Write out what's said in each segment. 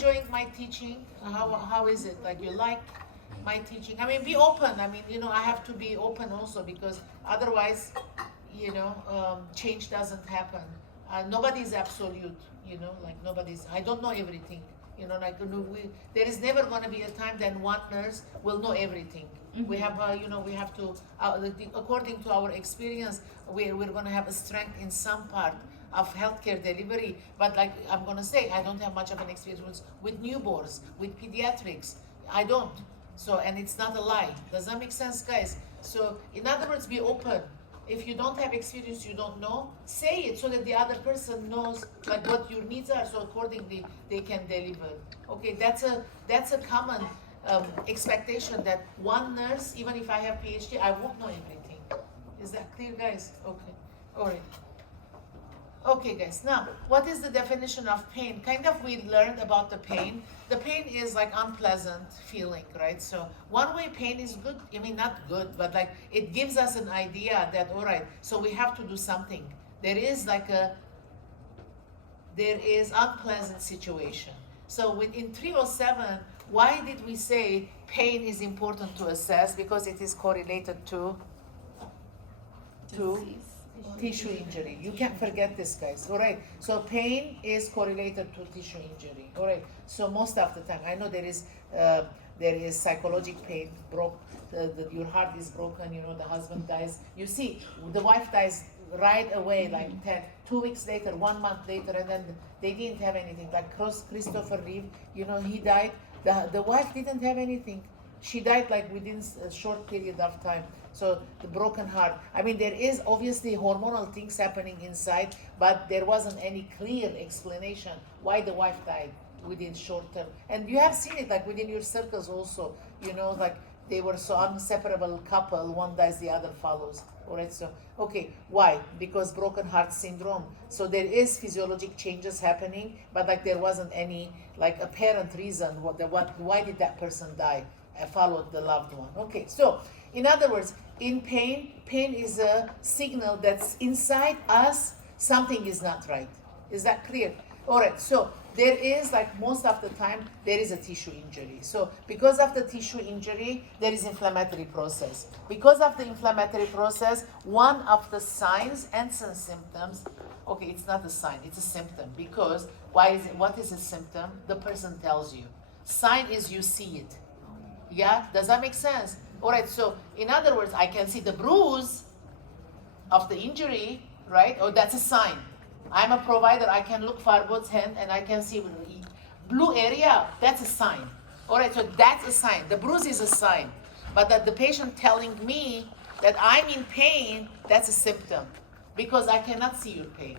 enjoying my teaching? How is it? Like you like my teaching? I mean, be open. I mean, I have to be open also because otherwise, change doesn't happen. Nobody is absolute. Like nobody's. I don't know everything. Like there is never going to be a time that one nurse will know everything. We have, we have to, according to our experience, we're going to have a strength in some part of healthcare delivery. But like I'm going to say, I don't have much of an experience with newborns, with pediatrics. I don't. So, and it's not a lie. Does that make sense, guys? So, in other words, be open. If you don't have experience, you don't know, say it so that the other person knows like what your needs are, so accordingly they can deliver. Okay, that's a common expectation that one nurse, even if I have PhD, I won't know everything. Is that clear, guys? Okay, all right. Okay, guys, now, what is the definition of pain? Kind of we learned about the pain. The pain is like unpleasant feeling, right? So one way pain is good, I mean, not good, but like it gives us an idea that, all right, so we have to do something. There is unpleasant situation. So in 307, why did we say pain is important to assess? Because it is correlated to tissue injury. You can't forget this, guys. All right. So pain is correlated to tissue injury. All right. So most of the time, I know there is psychological pain. Your heart is broken. The husband dies. You see, the wife dies right away, like 2 weeks later, 1 month later, and then they didn't have anything. Like Christopher Reeve, he died. The wife didn't have anything. She died like within a short period of time. So the broken heart. I mean, there is obviously hormonal things happening inside, but there wasn't any clear explanation why the wife died within short term. And you have seen it like within your circles also, like they were so inseparable couple, one dies, the other follows. All right, so, okay, why? Because broken heart syndrome. So there is physiologic changes happening, but like there wasn't any like apparent reason why did that person die? Followed the loved one. Okay, so in other words, in pain is a signal that's inside us, something is not right. Is that clear? All right, so there is, like most of the time, there is a tissue injury. So because of the tissue injury, there is inflammatory process. Because of the inflammatory process, one of the signs and some symptoms, okay, it's not a sign, it's a symptom. Because what is a symptom? The person tells you. Sign is you see it. Yeah, does that make sense? All right, so in other words, I can see the bruise of the injury, right? Oh, that's a sign. I'm a provider, I can look Fargod's hand and I can see blue area, that's a sign. All right, so that's a sign. The bruise is a sign. But that the patient telling me that I'm in pain, that's a symptom. Because I cannot see your pain.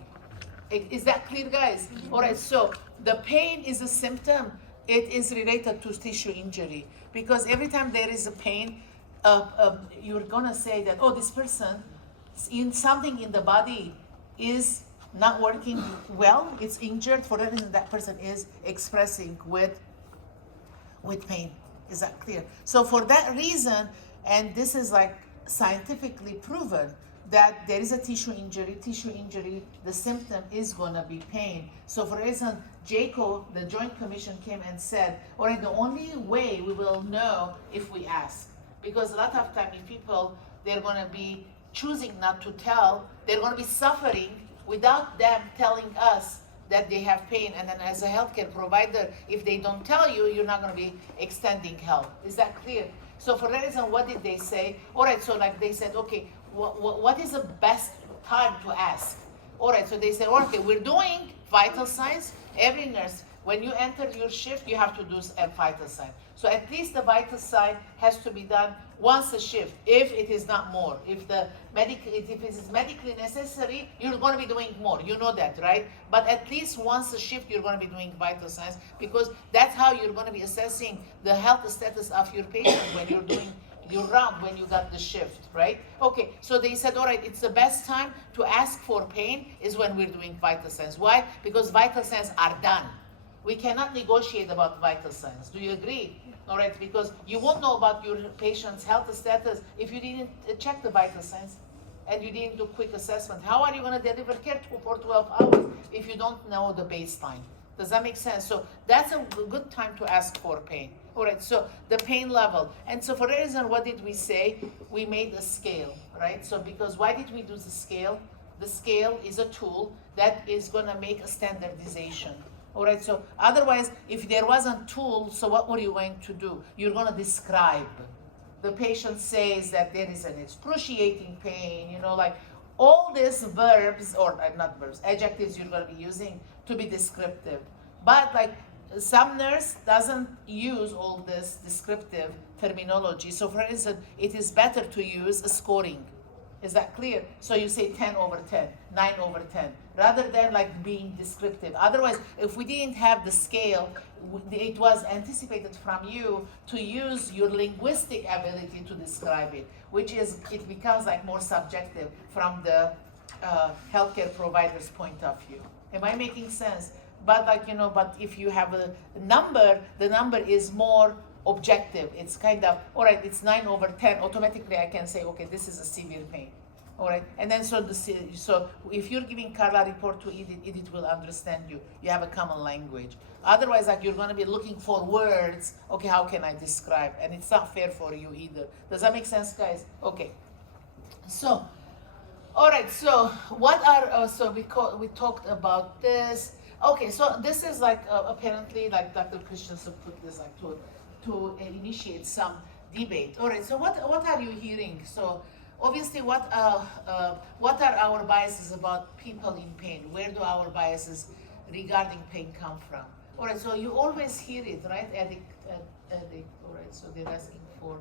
Is that clear, guys? All right, so the pain is a symptom. It is related to tissue injury. Because every time there is a pain, you're gonna say that, oh, this person, something in the body is not working well, it's injured, for that reason that person is expressing with pain. Is that clear? So for that reason, and this is like scientifically proven, that there is a tissue injury, the symptom is gonna be pain. So for instance, JACO, the Joint Commission came and said, all right, the only way we will know if we ask. Because a lot of time if people, they're gonna be choosing not to tell, they're gonna be suffering without them telling us that they have pain. And then as a healthcare provider, if they don't tell you, you're not gonna be extending help. Is that clear? So for that reason, what did they say? All right, so like they said, okay, what is the best time to ask? All right, so they said, okay, we're doing vital signs. Every nurse, when you enter your shift, you have to do a vital sign. So at least the vital sign has to be done once a shift, if it is not more. If it is medically necessary, you're going to be doing more. You know that, right? But at least once a shift, you're going to be doing vital signs, because that's how you're going to be assessing the health status of your patient when you're doing your round, when you got the shift, right? Okay, so they said, all right, it's the best time to ask for pain is when we're doing vital signs. Why? Because vital signs are done. We cannot negotiate about vital signs. Do you agree? All right, because you won't know about your patient's health status if you didn't check the vital signs and you didn't do quick assessment. How are you going to deliver care for 12 hours if you don't know the baseline? Does that make sense? So that's a good time to ask for pain. All right, so the pain level. And so for that reason, what did we say? We made a scale, right? So because why did we do the scale? The scale is a tool that is gonna make a standardization. All right, so otherwise, if there wasn't tool, so what were you going to do? You're gonna describe. The patient says that there is an excruciating pain, like all these verbs, or not verbs, adjectives you're gonna be using to be descriptive. But like some nurse doesn't use all this descriptive terminology. So for instance, it is better to use a scoring. Is that clear? So you say 10 over 10, 9 over 10, rather than like being descriptive. Otherwise, if we didn't have the scale, it was anticipated from you to use your linguistic ability to describe it, which is, it becomes like more subjective from the healthcare provider's point of view. Am I making sense? But like, but if you have a number, the number is more objective. It's kind of, all right, it's 9 over 10. Automatically I can say, okay, this is a severe pain. All right, and then so if you're giving Carla report to Edith will understand you. You have a common language. Otherwise, like you're gonna be looking for words. Okay, how can I describe? And it's not fair for you either. Does that make sense, guys? Okay. So, all right. So what are we talked about this. Okay, so this is like apparently like Dr. Christensen put this like to initiate some debate. All right, so what are you hearing? So obviously, what are our biases about people in pain? Where do our biases regarding pain come from? All right, so you always hear it, right? Addict. All right, so they're asking for.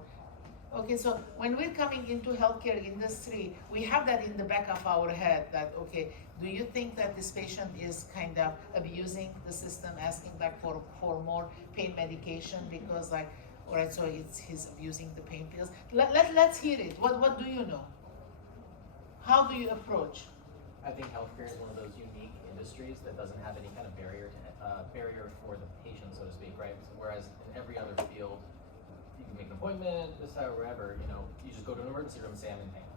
Okay, so when we're coming into healthcare industry, we have that in the back of our head that, okay, do you think that this patient is kind of abusing the system, asking like for more pain medication because like, all right, so he's abusing the pain pills. Let's hear it. What do you know? How do you approach? I think healthcare is one of those unique industries that doesn't have any kind of barrier for the patient, so to speak, right? So whereas in every other field, you can make an appointment, this time, wherever, you just go to an emergency room and say I'm in pain.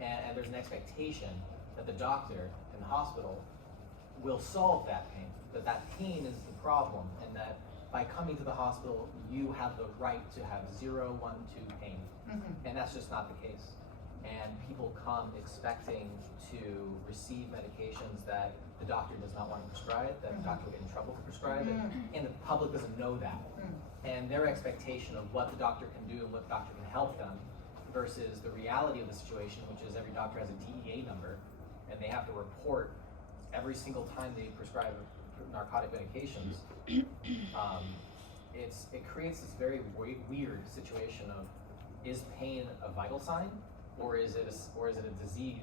And there's an expectation that the doctor in the hospital will solve that pain, that pain is the problem, and that by coming to the hospital, you have the right to have 0, 1, 2 pain. And that's just not the case. And people come expecting to receive medications that the doctor does not want to prescribe, that the doctor will get in trouble to prescribe it, and the public doesn't know that. And their expectation of what the doctor can do and what the doctor can help them versus the reality of the situation, which is every doctor has a DEA number, and they have to report every single time they prescribe narcotic medications. It creates this very weird situation of, is pain a vital sign, or is it a disease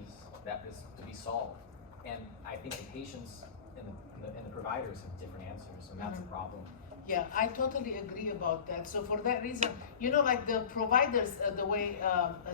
that is to be solved? And I think the patients and the providers have different answers, and that's a problem. Yeah, I totally agree about that. So for that reason, like the providers, the way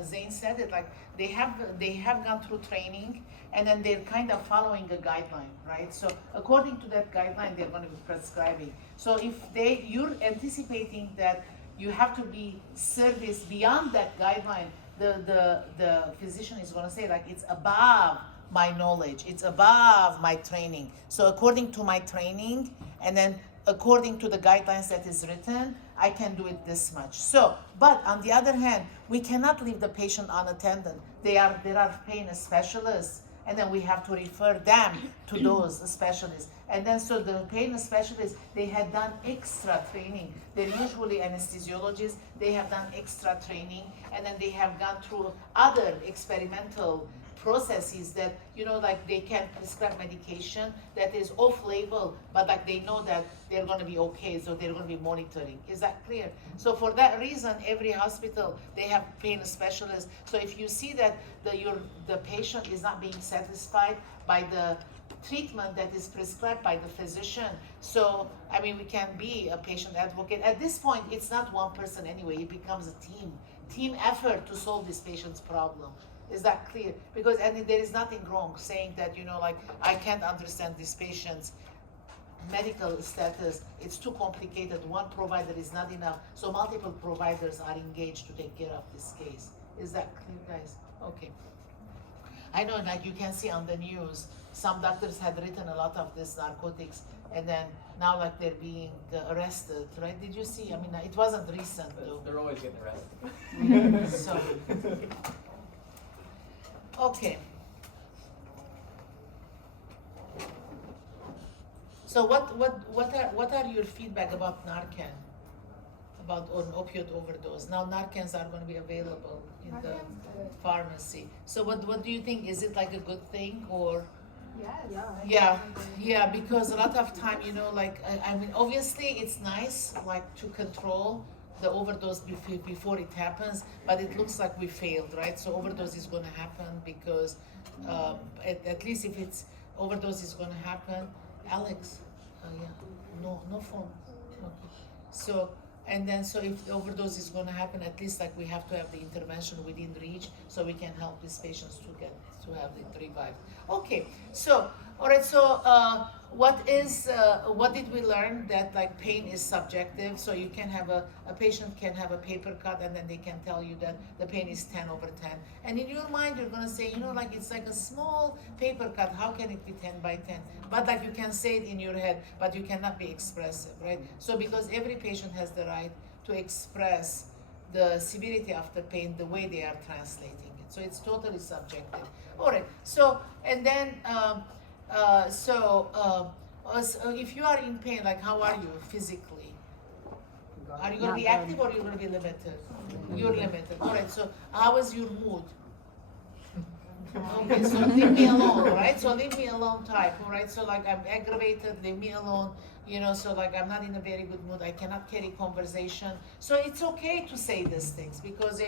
Zane said it, like they have gone through training, and then they're kind of following a guideline, right? So according to that guideline, they're going to be prescribing. So if you're anticipating that you have to be serviced beyond that guideline, the physician is going to say like it's above my knowledge, it's above my training. So according to my training, and then according to the guidelines that is written, I can do it this much. So, but on the other hand, we cannot leave the patient unattended. There are pain specialists, and then we have to refer them to those specialists. And then so the pain specialists, they had done extra training. They're usually anesthesiologists. They have done extra training, and then they have gone through other experimental processes that, like they can prescribe medication that is off-label, but like they know that they're going to be okay, so they're going to be monitoring. Is that clear? So for that reason, every hospital, they have pain specialists. So if you see that the patient is not being satisfied by the treatment that is prescribed by the physician, so I mean, we can be a patient advocate. At this point, it's not one person anyway, it becomes a team effort to solve this patient's problem. Is that clear? Because there is nothing wrong saying that, like I can't understand this patient's medical status. It's too complicated. One provider is not enough. So multiple providers are engaged to take care of this case. Is that clear, guys? Okay. I know, like you can see on the news, some doctors had written a lot of these narcotics, and then now like they're being arrested, right? Did you see? I mean, it wasn't recent though. They're always getting arrested. So, okay. So what are your feedback about Narcan? About an opioid overdose. Now Narcans are going to be available in the pharmacy. So what do you think? Is it like a good thing or? Yes. Yeah, because a lot of time, like I mean, obviously it's nice like to control the overdose before it happens, but it looks like we failed, right? So overdose is going to happen because at least if it's overdose is going to happen. Alex, yeah, no phone. Okay. So. And then, so if the overdose is going to happen, at least like we have to have the intervention within reach, so we can help these patients to have it revived. Okay, so all right, so what did we learn? That like pain is subjective, so you can have a patient can have a paper cut, and then they can tell you that the pain is 10/10, and in your mind you're going to say, like it's like a small paper cut. How can it be 10/10? But like you can say it in your head, but you cannot be expressive, right? So because every patient has the right to express the severity of the pain the way they are translating it. So it's totally subjective. All right. So and then if you are in pain, like how are you physically? Are you going to be active or you're going to be limited? You're limited. All right. So how is your mood? Okay, so leave me alone, right? So leave me alone type, all right? So like I'm aggravated, leave me alone, so like I'm not in a very good mood, I cannot carry conversation. So it's okay to say these things because,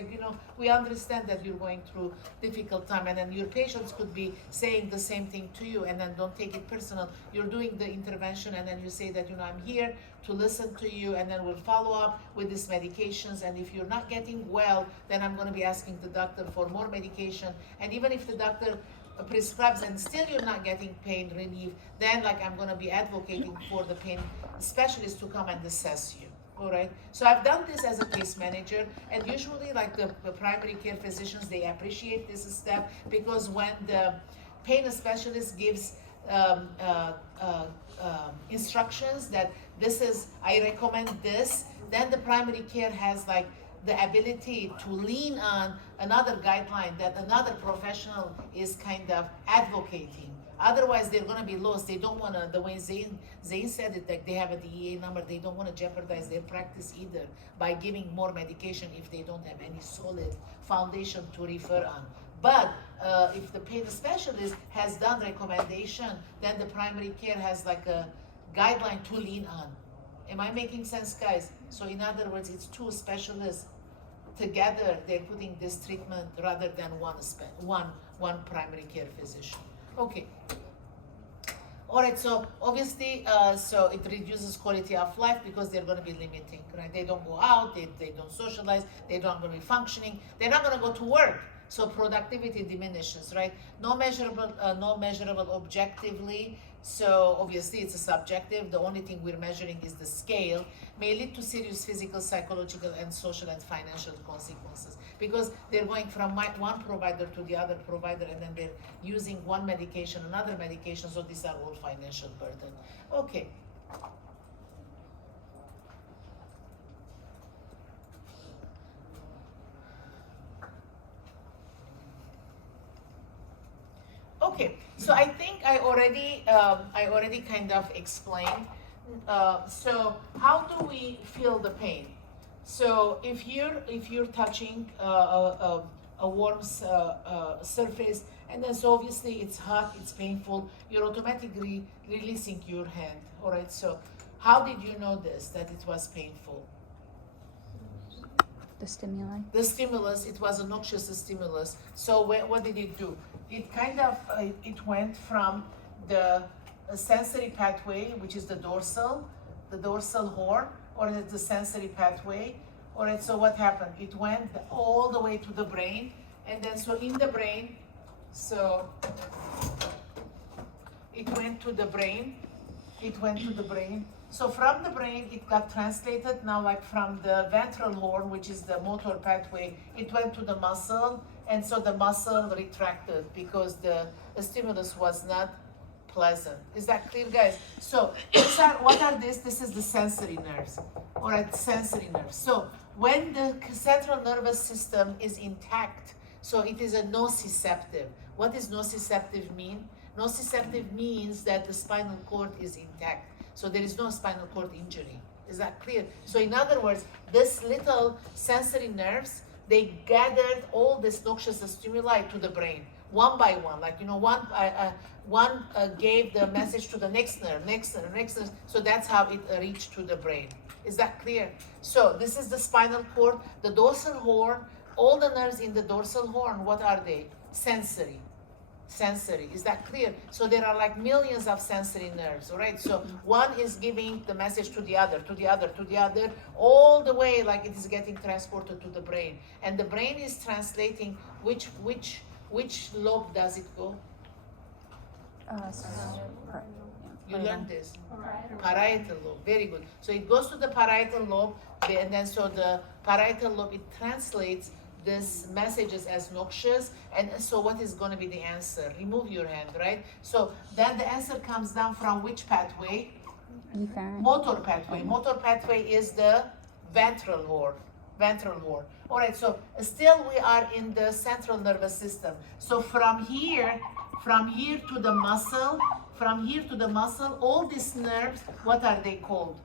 we understand that you're going through difficult time, and then your patients could be saying the same thing to you, and then don't take it personal. You're doing the intervention, and then you say that, I'm here to listen to you, and then we'll follow up with these medications, and if you're not getting well, then I'm going to be asking the doctor for more medication, and even if the doctor prescribes and still you're not getting pain relief, then like I'm going to be advocating for the pain specialist to come and assess you. All right, so I've done this as a case manager, and usually like the primary care physicians, they appreciate this step, because when the pain specialist gives instructions that I recommend this, then the primary care has like the ability to lean on another guideline that another professional is kind of advocating. Otherwise, they're going to be lost. They don't want to, the way Zain said it, like they have a DEA number, they don't want to jeopardize their practice either by giving more medication if they don't have any solid foundation to refer on. But if the pain specialist has done recommendation, then the primary care has like a guideline to lean on. Am I making sense, guys? So in other words, it's two specialists together, they're putting this treatment rather than one primary care physician. Okay. All right, so obviously, so it reduces quality of life because they're going to be limiting, right? They don't go out, they don't socialize, they're not going to be functioning, they're not going to go to work. So productivity diminishes, right? No measurable objectively. So obviously it's a subjective. The only thing we're measuring is the scale. May lead to serious physical, psychological, and social and financial consequences, because they're going from one provider to the other provider, and then they're using one medication, another medication. So these are all financial burden. Okay. Okay, so I think I already kind of explained. So how do we feel the pain? So if you're touching a warm surface, and then so obviously it's hot, it's painful, you're automatically releasing your hand. All right. So how did you know that it was painful? The stimuli. The stimulus, it was a noxious stimulus. So what did it do? It kind of, it went from the sensory pathway, which is the dorsal horn, or the sensory pathway. All right, so what happened? It went all the way to the brain, and then so in the brain, so it went to the brain, So from the brain, it got translated now, like from the ventral horn, which is the motor pathway, it went to the muscle, and so the muscle retracted because the stimulus was not pleasant. Is that clear, guys? So what are this? This is the sensory nerves, all right, sensory nerves. So when the central nervous system is intact, so it is a nociceptive. What does nociceptive mean? Nociceptive means that the spinal cord is intact. So there is no spinal cord injury. Is that clear? So in other words, this little sensory nerves, they gathered all this noxious stimuli to the brain, one by one. Like, one gave the message to the next nerve, next nerve, next nerve. So that's how it reached to the brain. Is that clear? So this is the spinal cord, the dorsal horn, all the nerves in the dorsal horn, what are they? Sensory. Sensory. Is that clear? So there are like millions of sensory nerves, all right? So one is giving the message to the other, to the other, to the other, all the way like it is getting transported to the brain. And the brain is translating which lobe does it go? You learned this. Parietal lobe. Very good. So it goes to the parietal lobe, and then so the parietal lobe, it translates this messages as noxious, and so what is going to be the answer? Remove your hand, right? So then the answer comes down from which pathway? Motor pathway. Motor pathway is the ventral horn. Ventral horn. All right, so still we are in the central nervous system. So from here to the muscle, all these nerves, what are they called?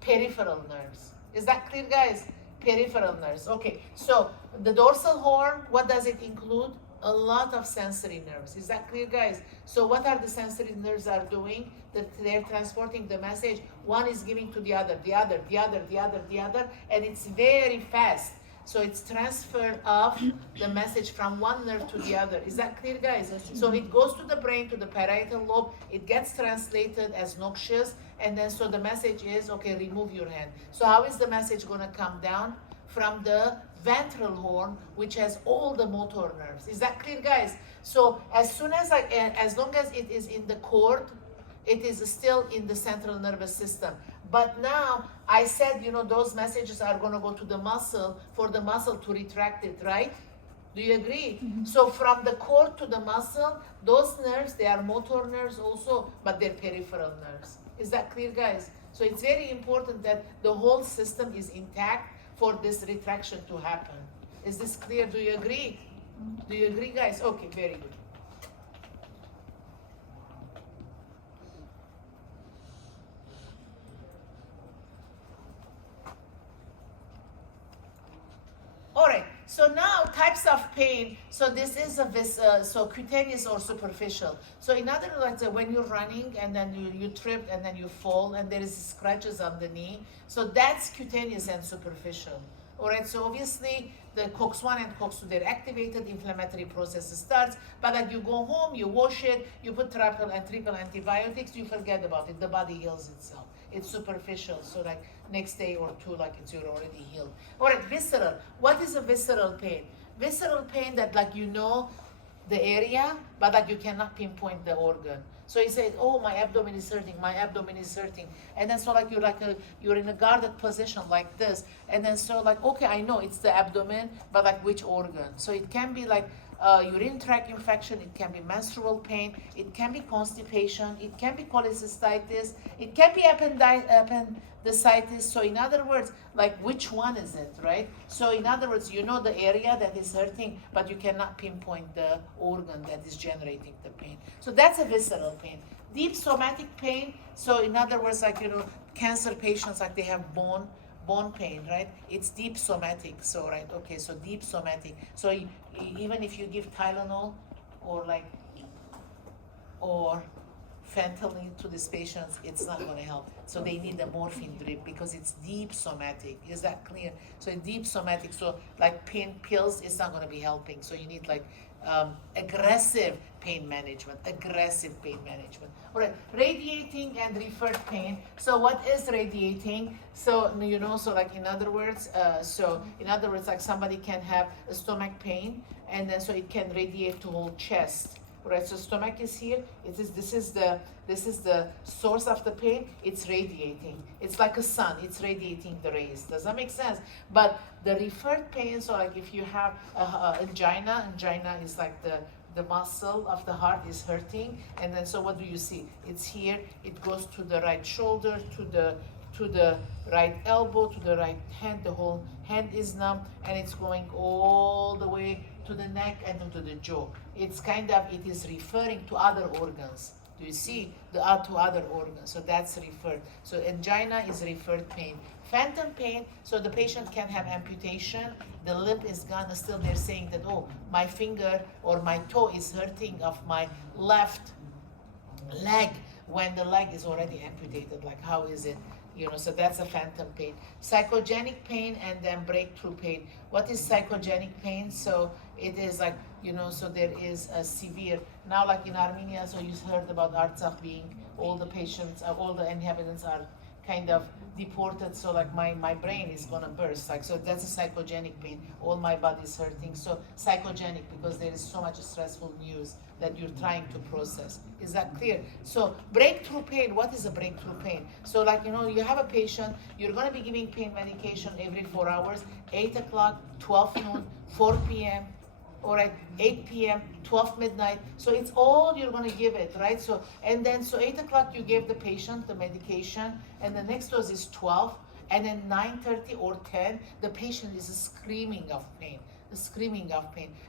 Peripheral nerves. Is that clear, guys? Peripheral nerves. Okay, so the dorsal horn, what does it include? A lot of sensory nerves. Is that clear, guys? So what are the sensory nerves are doing? That they're transporting the message. One is giving to the other, and it's very fast. So it's transfer of the message from one nerve to the other. Is that clear, guys? So it goes to the brain, to the parietal lobe. It gets translated as noxious, and then so the message is, okay, remove your hand. So how is the message going to come down? From the ventral horn, which has all the motor nerves. Is that clear, guys? So as long as it is in the cord, it is still in the central nervous system. But now I said, those messages are going to go to the muscle for the muscle to retract it, right? Do you agree? Mm-hmm. So from the cord to the muscle, those nerves, they are motor nerves also, but they're peripheral nerves. Is that clear, guys? So it's very important that the whole system is intact for this retraction to happen. Is this clear? Do you agree? Mm-hmm. Do you agree, guys? Okay, very good. All right, so now types of pain. So this is so cutaneous or superficial. So in other words, when you're running and then you trip and then you fall and there is scratches on the knee, so that's cutaneous and superficial. All right, so obviously the COX-1 and COX-2, they're activated, inflammatory process starts, but like you go home, you wash it, you put triple and triple antibiotics, you forget about it, the body heals itself. It's superficial, so like next day or two, like you're already healed. All right, visceral. What is a visceral pain? Visceral pain that like the area, but like you cannot pinpoint the organ. So you say, oh, my abdomen is hurting, and then so like you're in a guarded position like this, and then so like, okay, I know it's the abdomen, but like which organ? So it can be like urinary tract infection, it can be menstrual pain, it can be constipation, it can be cholecystitis, it can be appendicitis. So in other words, like which one is it, right? So in other words, the area that is hurting, but you cannot pinpoint the organ that is generating the pain. So that's a visceral pain. Deep somatic pain, so in other words, like cancer patients, like they have bone pain, right? It's deep somatic. So right, okay, so deep somatic. So even if you give Tylenol or fentanyl to these patients, it's not going to help. So they need a morphine drip because it's deep somatic. Is that clear? So deep somatic, so like pain pills, it's not going to be helping. So you need like aggressive pain management. All right, radiating and referred pain. So what is radiating? So so like in other words, like somebody can have a stomach pain, and then so it can radiate to whole chest. right? So stomach is here. This is the source of the pain. It's radiating. It's like a sun. It's radiating the rays. Does that make sense? But the referred pain, so like if you have a angina is like the muscle of the heart is hurting, and then so what do you see? It's here. It goes to the right shoulder, to the right elbow, to the right hand. The whole hand is numb, and it's going all the way to the neck and to the jaw. It's kind of, it is referring to other organs. Do you see? To other organs. So that's referred. So angina is referred pain. Phantom pain, so the patient can have amputation. The limb is gone. Still they're saying that, oh, my finger or my toe is hurting of my left leg, when the leg is already amputated. Like, how is it? So that's a phantom pain. Psychogenic pain and then breakthrough pain. What is psychogenic pain? So it is like, so there is a severe, now like in Armenia, so you heard about Artsakh being, all the patients, all the inhabitants are kind of deported, so like my brain is gonna burst, like, so that's a psychogenic pain. All my body is hurting. So psychogenic, because there is so much stressful news that you're trying to process. Is that clear? So breakthrough pain, what is a breakthrough pain? So like, you have a patient, you're gonna be giving pain medication every 4 hours, 8 o'clock, 12 noon, 4 p.m., all right, 8 p.m., 12 midnight. So it's all you're going to give it, right? So, and then, so 8 o'clock you give the patient the medication, and the next dose is 12, and then 9:30 or 10, the patient is screaming of pain,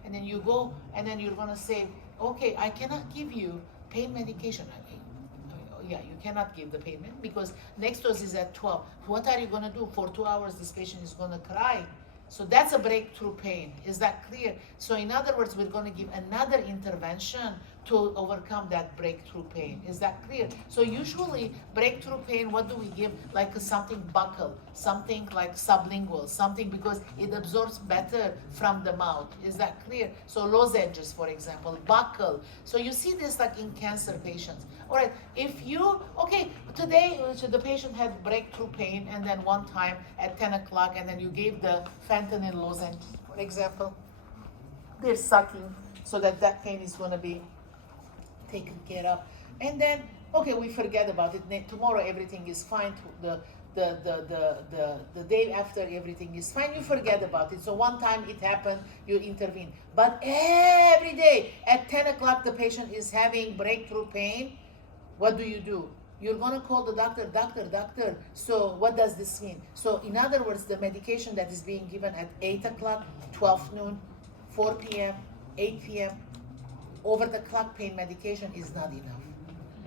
And then you go, and then you're going to say, okay, I cannot give you pain medication. Yeah, you cannot give the pain med because next dose is at 12. What are you going to do? For 2 hours, this patient is going to cry. So that's a breakthrough pain. Is that clear? So in other words, we're going to give another intervention to overcome that breakthrough pain. Is that clear? So usually breakthrough pain, what do we give? Like something buccal, something like sublingual, something because it absorbs better from the mouth. Is that clear? So lozenges, for example, buccal. So you see this like in cancer patients. All right, if you, okay, today so the patient had breakthrough pain, and then one time at 10 o'clock, and then you gave the fentanyl lozenge, for example. They're sucking so that pain is going to be taken care of. And then, okay, we forget about it. Tomorrow everything is fine. The day after everything is fine, you forget about it. So one time it happened, you intervene. But every day at 10 o'clock the patient is having breakthrough pain. What do? You're going to call the doctor. So what does this mean? So in other words, the medication that is being given at 8 o'clock, 12 noon, 4 p.m., 8 p.m., over the clock pain medication is not enough.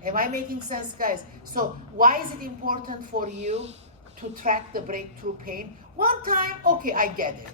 Am I making sense, guys? So why is it important for you to track the breakthrough pain? One time, okay, I get it.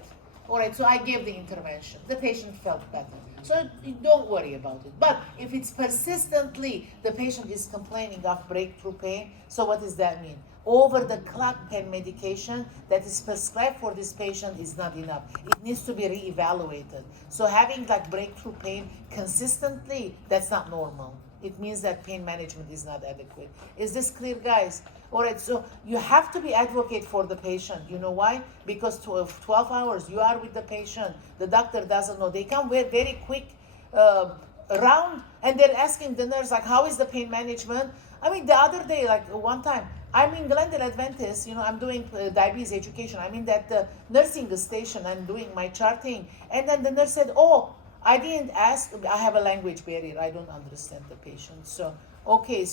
All right, so I gave the intervention. The patient felt better. So don't worry about it. But if it's persistently, the patient is complaining of breakthrough pain, so what does that mean? Over the clock pain medication that is prescribed for this patient is not enough. It needs to be reevaluated. So having like breakthrough pain consistently, that's not normal. It means that pain management is not adequate. Is this clear, guys? All right, so you have to be advocate for the patient. You know why? Because 12 hours you are with the patient. The doctor doesn't know. They come very quick around, and they're asking the nurse, like, how is the pain management? I mean, the other day, like one time, I'm in Glendale Adventist, I'm doing diabetes education. I'm in that nursing station. I'm doing my charting. And then the nurse said, oh, I didn't ask. I have a language barrier. I don't understand the patient. So, okay,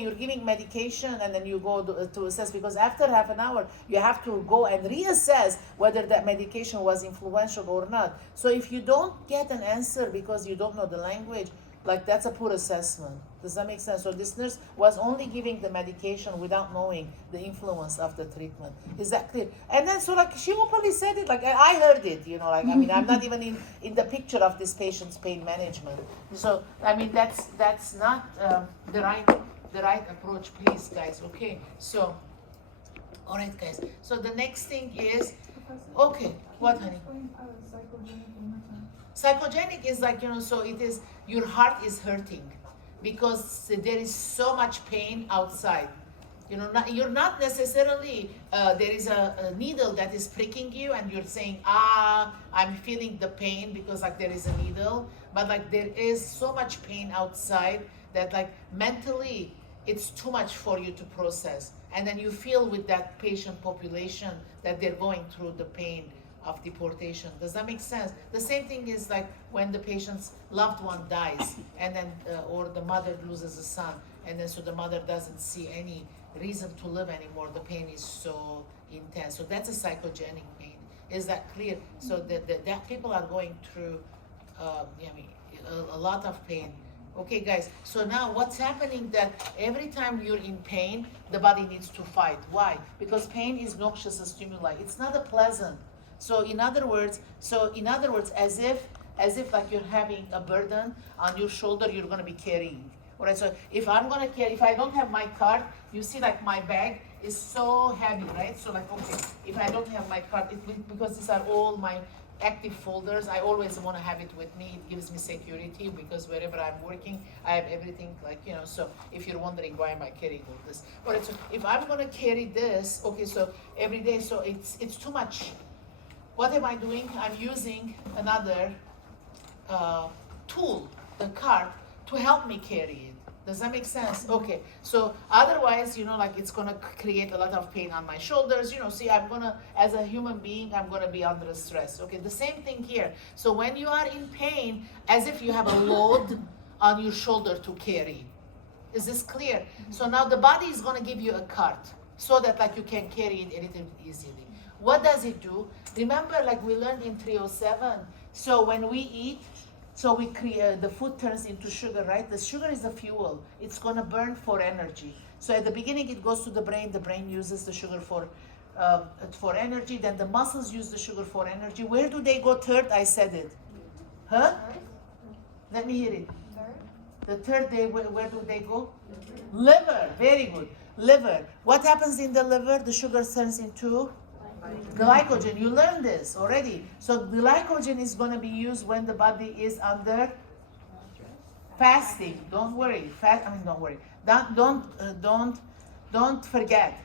you're giving medication, and then you go to assess, because after half an hour, you have to go and reassess whether that medication was influential or not. So if you don't get an answer because you don't know the language, like that's a poor assessment. Does that make sense? So this nurse was only giving the medication without knowing the influence of the treatment. Is that clear? And then so like she openly said it, like I heard it, like I mean I'm not even in the picture of this patient's pain management. So I mean that's not the right approach, please, guys. Okay. So all right, guys. So the next thing is, okay, what, honey? Psychogenic is like, so it is, your heart is hurting because there is so much pain outside. you're not necessarily, there is a needle that is pricking you and you're saying, I'm feeling the pain because like there is a needle, but like there is so much pain outside that like mentally it's too much for you to process. And then you feel with that patient population that they're going through the pain of deportation. Does that make sense? The same thing is like when the patient's loved one dies and then, or the mother loses a son, and then so the mother doesn't see any reason to live anymore. The pain is so intense. So that's a psychogenic pain. Is that clear? So that people are going through a lot of pain. Okay, guys, so now what's happening that every time you're in pain, the body needs to fight. Why? Because pain is noxious stimuli. It's not a pleasant. So in other words, as if like you're having a burden on your shoulder, you're gonna be carrying. All right, so if I don't have my card, you see like my bag is so heavy, right? So like, okay, if I don't have my card, because these are all my active folders, I always want to have it with me. It gives me security because wherever I'm working, I have everything so if you're wondering why am I carrying all this. All right, so if I'm going to carry this, okay, so every day, so it's too much. What am I doing? I'm using another tool, the card, to help me carry it. Does that make sense? Okay, so otherwise, like it's gonna create a lot of pain on my shoulders. See, as a human being, I'm gonna be under stress. Okay, the same thing here. So when you are in pain, as if you have a load on your shoulder to carry. Is this clear? So now the body is gonna give you a cart so that like you can carry it a little bit easily. What does it do? Remember, like we learned in 307. So when we eat, so we create, the food turns into sugar, right? The sugar is the fuel. It's gonna burn for energy. So at the beginning, it goes to the brain. The brain uses the sugar for energy. Then the muscles use the sugar for energy. Where do they go third? I said it. Huh? Let me hear it. The third day, where do they go? Liver. Very good. Liver. What happens in the liver? The sugar turns into glycogen. You learned this already. So glycogen is going to be used when the body is under fasting. Don't worry. Don't worry. Don't forget.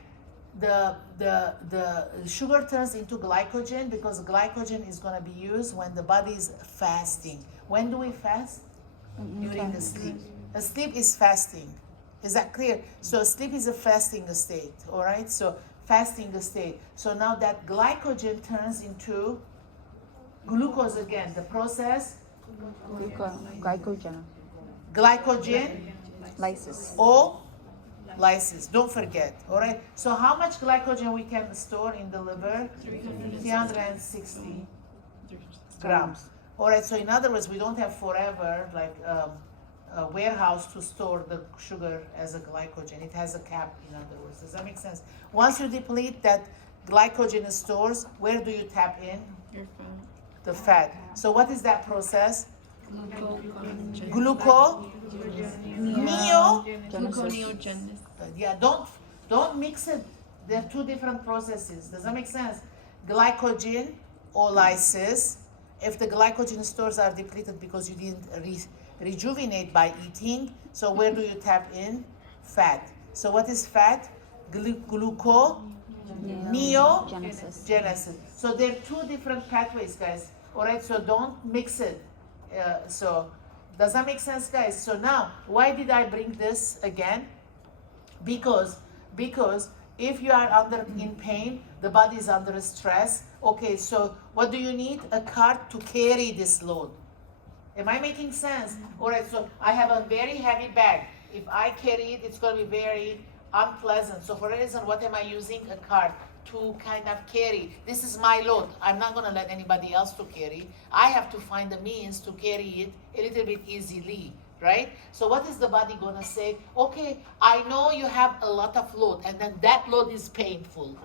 The sugar turns into glycogen because glycogen is going to be used when the body is fasting. When do we fast? During the sleep. The sleep is fasting. Is that clear? So sleep is a fasting state. All right. So fasting state. So now that glycogen turns into glucose again. The process? Glycogen. Lysis. Or lysis. Don't forget. All right. So how much glycogen we can store in the liver? 360 grams. All right. So in other words, we don't have forever like a warehouse to store the sugar as a glycogen. It has a cap, in other words. Does that make sense? Once you deplete that glycogen stores, where do you tap in? Your fat. The fat. So what is that process? Gluconeogenesis. Yeah, don't mix it. They're two different processes. Does that make sense? Glycogen or lysis. If the glycogen stores are depleted because you didn't rejuvenate by eating, so where do you tap in? Fat. So what is fat? Gluconeogenesis. So there are two different pathways, guys. All right, so don't mix it. So does that make sense, guys? So now, why did I bring this again? Because if you are in pain, the body is under stress. Okay, so what do you need? A cart to carry this load. Am I making sense? All right, so I have a very heavy bag. If I carry it, it's going to be very unpleasant. So for a reason, what am I using? A cart to kind of carry. This is my load. I'm not going to let anybody else to carry. I have to find the means to carry it a little bit easily, right? So what is the body going to say? Okay, I know you have a lot of load, and then that load is painful.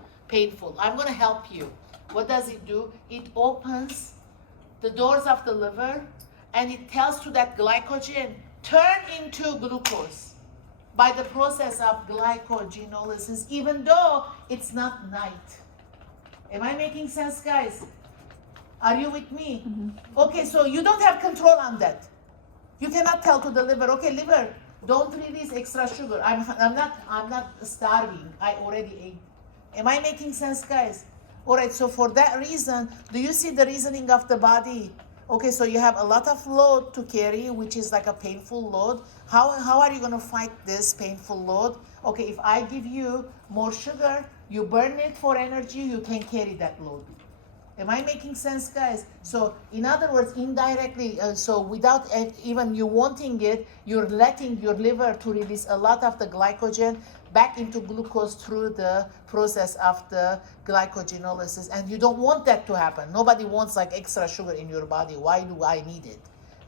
I'm going to help you. What does it do? It opens the doors of the liver, and it tells to that glycogen, turn into glucose by the process of glycogenolysis, even though it's not night. Am I making sense, guys? Are you with me? Okay, so you don't have control on that. You cannot tell to the liver, okay, liver, don't release extra sugar. I'm not starving. I already ate. Am I making sense, guys? All right, so for that reason, do you see the reasoning of the body? Okay, so you have a lot of load to carry, which is like a painful load. How are you going to fight this painful load? Okay, if I give you more sugar, you burn it for energy, you can carry that load. Am I making sense, guys? So, in other words, indirectly, so without even you wanting it, you're letting your liver to release a lot of the glycogen back into glucose through the process of the glycogenolysis. And you don't want that to happen. Nobody wants like extra sugar in your body. Why do I need it?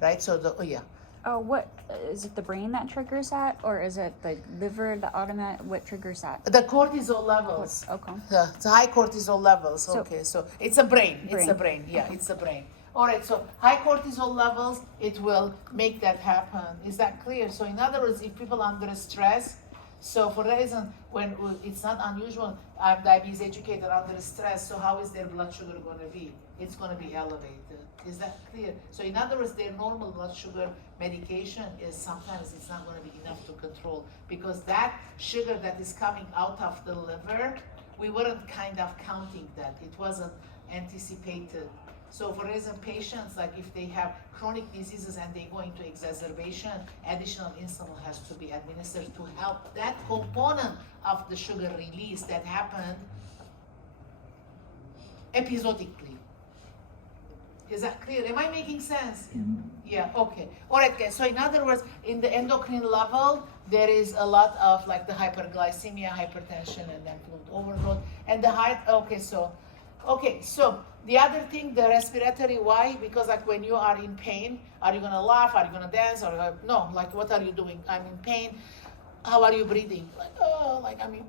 Right? So, yeah. Oh, what is it? The brain that triggers that, or is it the liver, the automatic? What triggers that? The cortisol levels. Okay. The high cortisol levels. So- Okay, so it's a brain. It's a Brain. brain. Yeah, it's a brain. All right, so high cortisol levels, it will make that happen. Is that clear? So in other words, if people under stress, so for that reason, when it's not unusual, I'm diabetes educated under stress, so how is their blood sugar going to be? It's going to be elevated. Is that clear? So in other words, their normal blood sugar medication is sometimes it's not going to be enough to control, because that sugar that is coming out of the liver, we weren't kind of counting that. It wasn't anticipated. So for reason, patients, like if they have chronic diseases and they go into exacerbation, additional insulin has to be administered to help that component of the sugar release that happened episodically. Is that clear? Am I making sense? Yeah, okay. All right, guys. So in other words, in the endocrine level, there is a lot of like the hyperglycemia, hypertension, and then fluid overload. And the heart, okay, so the other thing, the respiratory, why? Because like when you are in pain, are you gonna laugh? Are you gonna dance? Or no, like what are you doing? I'm in pain. How are you breathing? Like, oh, like I'm in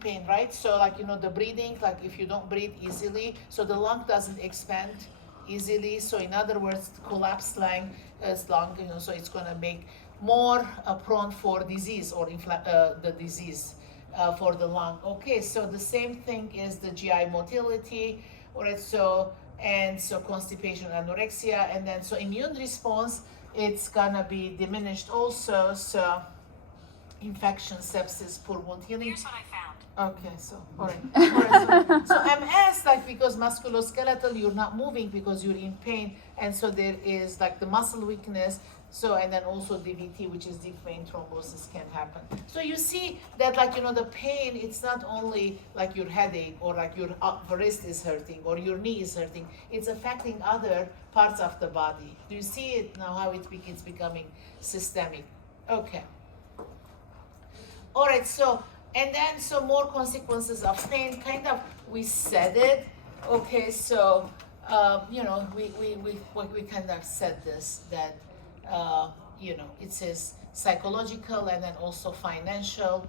pain, right? So like, the breathing, like if you don't breathe easily, so the lung doesn't expand easily. So in other words, collapsed lung, so it's gonna make more prone for disease or the disease for the lung. Okay, so the same thing is the GI motility, all right, so constipation, anorexia, and then so immune response, it's gonna be diminished also, so infection, sepsis, poor wound healing. Here's what I found. Okay, so all right. So MS, like because musculoskeletal, you're not moving because you're in pain, and so there is like the muscle weakness. So and then also DVT, which is deep vein thrombosis, can happen. So you see that like the pain, it's not only like your headache or like your wrist is hurting or your knee is hurting. It's affecting other parts of the body. Do you see it now? How it's becoming systemic? Okay. All right. So. And then some more consequences of pain, kind of, we said it, okay, so, we kind of said this, that, it says psychological and then also financial.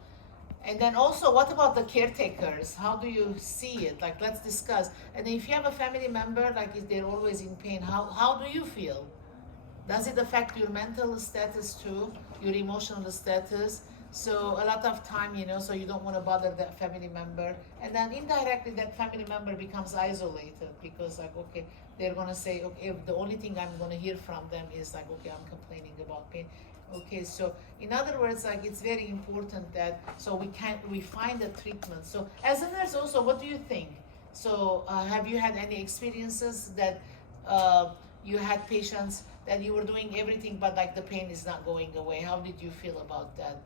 And then also, what about the caretakers? How do you see it? Like, let's discuss. And if you have a family member, like if they're always in pain, how do you feel? Does it affect your mental status too, your emotional status? So a lot of time, so you don't want to bother that family member. And then indirectly that family member becomes isolated because like, okay, they're going to say, okay, if the only thing I'm going to hear from them is like, okay, I'm complaining about pain. Okay, so in other words, like it's very important that, so we find a treatment. So as a nurse also, what do you think? So have you had any experiences that you had patients that you were doing everything, but like the pain is not going away? How did you feel about that?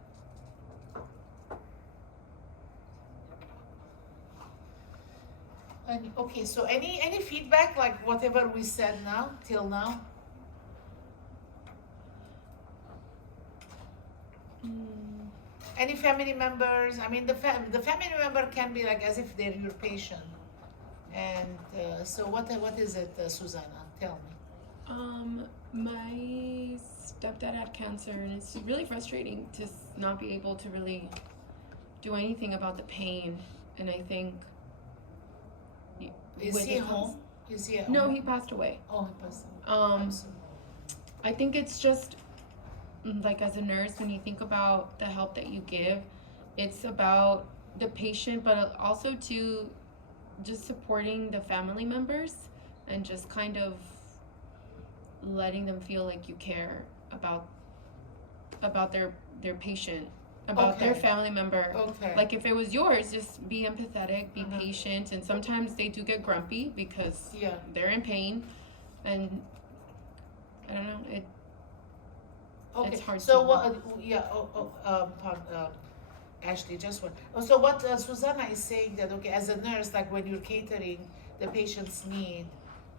Okay, so any feedback, like whatever we said now, till now? Any family members? I mean, the family member can be like as if they're your patient. And so what is it, Susanna? Tell me. My stepdad had cancer, and it's really frustrating to not be able to really do anything about the pain. And I think. Is he home? Is he at home? No, he passed away. Oh, he passed away. I think it's just like as a nurse, when you think about the help that you give, it's about the patient, but also to just supporting the family members and just kind of letting them feel like you care about their patient, about their Okay. family member. Okay. Like if it was yours, just be empathetic, be Mhm. patient, and sometimes they do get grumpy because Yeah. they're in pain, and I don't know, Okay. it's hard So to- what? Yeah. Ashley, just one. So what Susanna is saying that okay, as a nurse, like when you're catering the patient's need,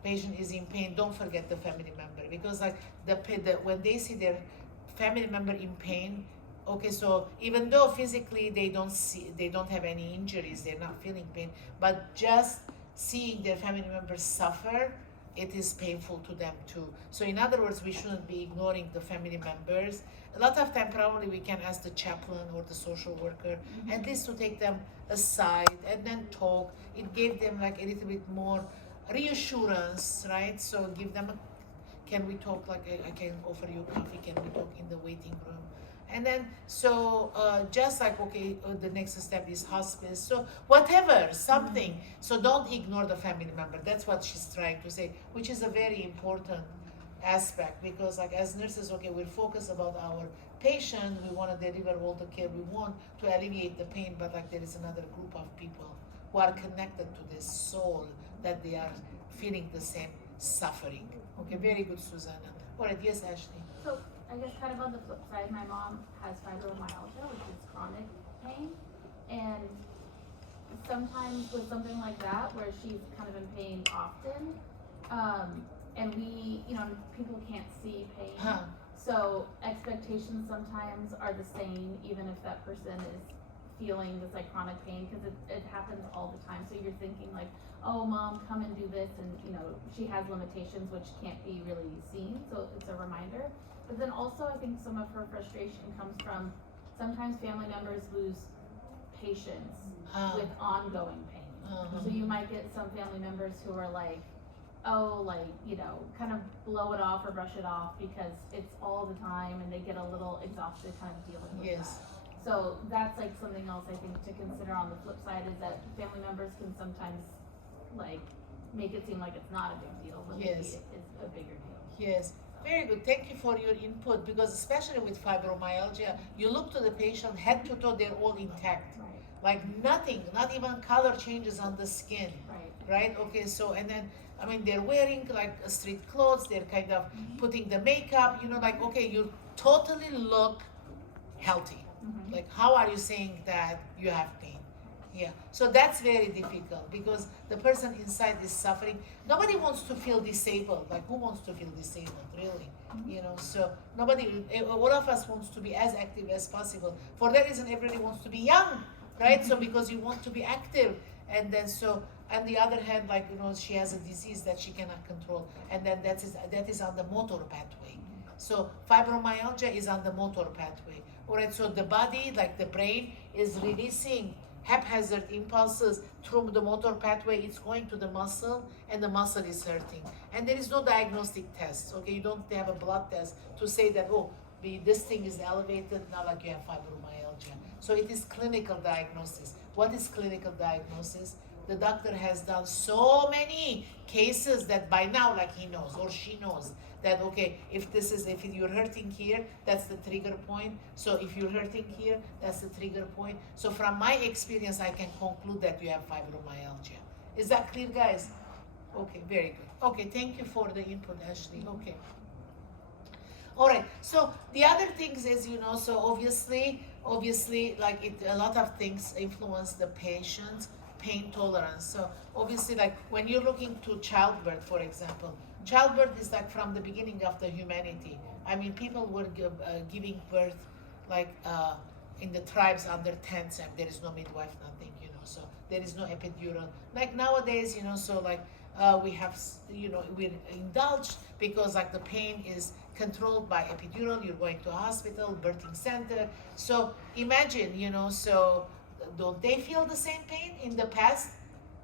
patient is in pain. Don't forget the family member because like the when they see their family member in pain, okay, so even though physically they don't have any injuries, they're not feeling pain, but just seeing their family members suffer, it is painful to them too. So in other words, we shouldn't be ignoring the family members. A lot of time probably we can ask the chaplain or the social worker at least to take them aside and then talk. It gave them like a little bit more reassurance, right? So give them can we talk, like I can offer you coffee, can we talk in the waiting room? And then so just like okay, the next step is hospice, so whatever, something. So don't ignore the family member. That's what she's trying to say, which is a very important aspect, because like as nurses, okay, we're focused about our patient, we want to deliver all the care we want to alleviate the pain, but like there is another group of people who are connected to this soul, that they are feeling the same suffering. Okay, very good, Susanna. All right, yes, Ashley. So I guess kind of on the flip side, my mom has fibromyalgia, which is chronic pain, and sometimes with something like that, where she's kind of in pain often, and we, people can't see pain, Huh. so expectations sometimes are the same, even if that person is feeling this like chronic pain, because it happens all the time. So you're thinking like, oh mom, come and do this, and she has limitations which can't be really seen, so it's a reminder. But then also I think some of her frustration comes from sometimes family members lose patience with ongoing pain. Uh-huh. So you might get some family members who are like, oh, like, kind of blow it off or brush it off because it's all the time, and they get a little exhausted kind of dealing with Yes. that. So that's like something else I think to consider on the flip side, is that family members can sometimes like make it seem like it's not a big deal, but maybe Yes. it is a bigger deal. Yes, very good. Thank you for your input, because especially with fibromyalgia, you look to the patient head to toe, they're all intact. Right, Like nothing, not even color changes on the skin, right. right? Okay, so and then I mean they're wearing like street clothes, they're kind of putting the makeup, like okay, you totally look healthy. Mhm. Like how are you saying that you have pain? Yeah, so that's very difficult because the person inside is suffering. Nobody wants to feel disabled. Like who wants to feel disabled, really? So nobody, all of us wants to be as active as possible. For that reason, everybody wants to be young, right? So because you want to be active, and then so on the other hand, like she has a disease that she cannot control, and then that is on the motor pathway. So fibromyalgia is on the motor pathway. All right, so the body, like the brain, is releasing haphazard impulses through the motor pathway. It's going to the muscle, and the muscle is hurting. And there is no diagnostic test. Okay, you don't have a blood test to say that this thing is elevated, now like you have fibromyalgia. So it is clinical diagnosis. What is clinical diagnosis? The doctor has done so many cases that by now, like he knows or she knows that okay, if you're hurting here, that's the trigger point. So if you're hurting here, that's the trigger point. So from my experience, I can conclude that you have fibromyalgia. Is that clear, guys? Okay, very good. Okay, thank you for the input, Ashley. Okay. All right. So the other things is, so obviously, like a lot of things influence the patient's pain tolerance. So obviously, like when you're looking to childbirth, for example, childbirth is like from the beginning of the humanity. I mean, people were giving birth like in the tribes under tents, and there is no midwife, nothing, so there is no epidural. Like nowadays, so like we have, we're indulged because like the pain is controlled by epidural. You're going to a hospital, birthing center. So imagine, so don't they feel the same pain in the past?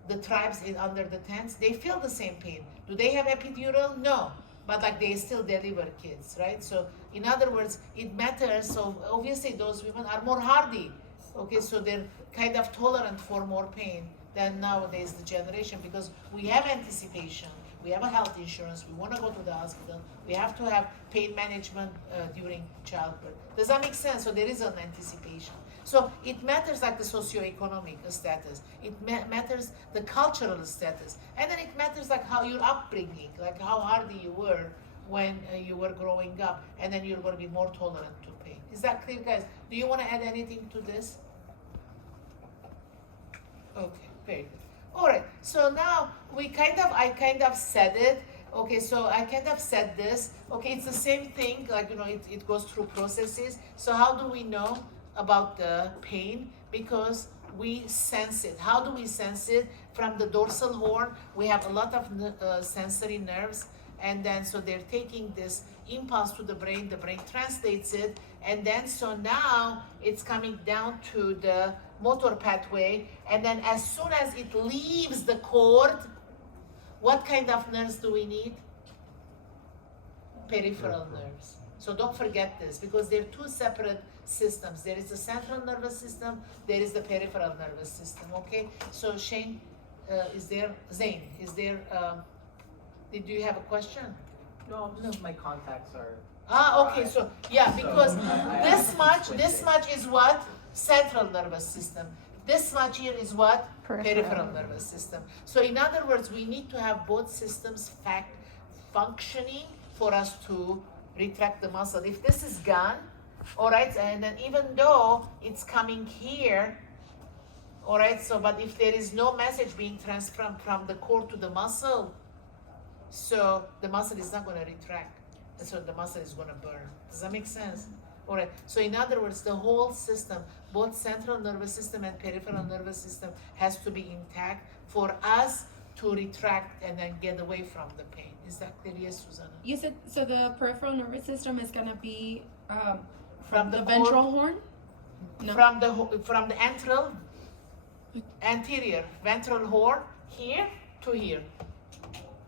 The tribes under the tents, they feel the same pain. Do they have epidural? No, but like they still deliver kids, right? So in other words, it matters. So obviously those women are more hardy. Okay, so they're kind of tolerant for more pain than nowadays the generation, because we have anticipation, we have a health insurance, we want to go to the hospital, we have to have pain management during childbirth. Does that make sense? So there is an anticipation. So it matters like the socioeconomic status, it matters the cultural status, and then it matters like how your upbringing, like how hardy you were when you were growing up, and then you're going to be more tolerant to pain. Is that clear, guys? Do you want to add anything to this? Okay, very good. All right, so now I kind of said it. Okay, so I kind of said this. Okay, it's the same thing, like, you know, it goes through processes. So how do we know about the pain? Because we sense it. How do we sense it? From the dorsal horn, we have a lot of sensory nerves, and then so they're taking this impulse to the brain translates it, and then so now it's coming down to the motor pathway, and then as soon as it leaves the cord, what kind of nerves do we need? Peripheral nerves. So don't forget this, because they're two separate systems. There is the central nervous system, there is the peripheral nervous system, okay? So Shane, Zain, do you have a question? No, my contacts are. Okay, so yeah, because So, this much is what? Central nervous system. This much here is what? Peripheral nervous system. So in other words, we need to have both systems functioning for us to retract the muscle. If this is gone, all right, and then even though it's coming here, all right, so but if there is no message being transferred from the cord to the muscle, so the muscle is not going to retract, so the muscle is going to burn. Does that make sense? All right, so in other words, the whole system, both central nervous system and peripheral nervous system, has to be intact for us to retract and then get away from the pain. Is that clear? Yes, Susanna? You said, so the peripheral nervous system is gonna be From the ventral horn? No. From the anterior ventral horn here to here.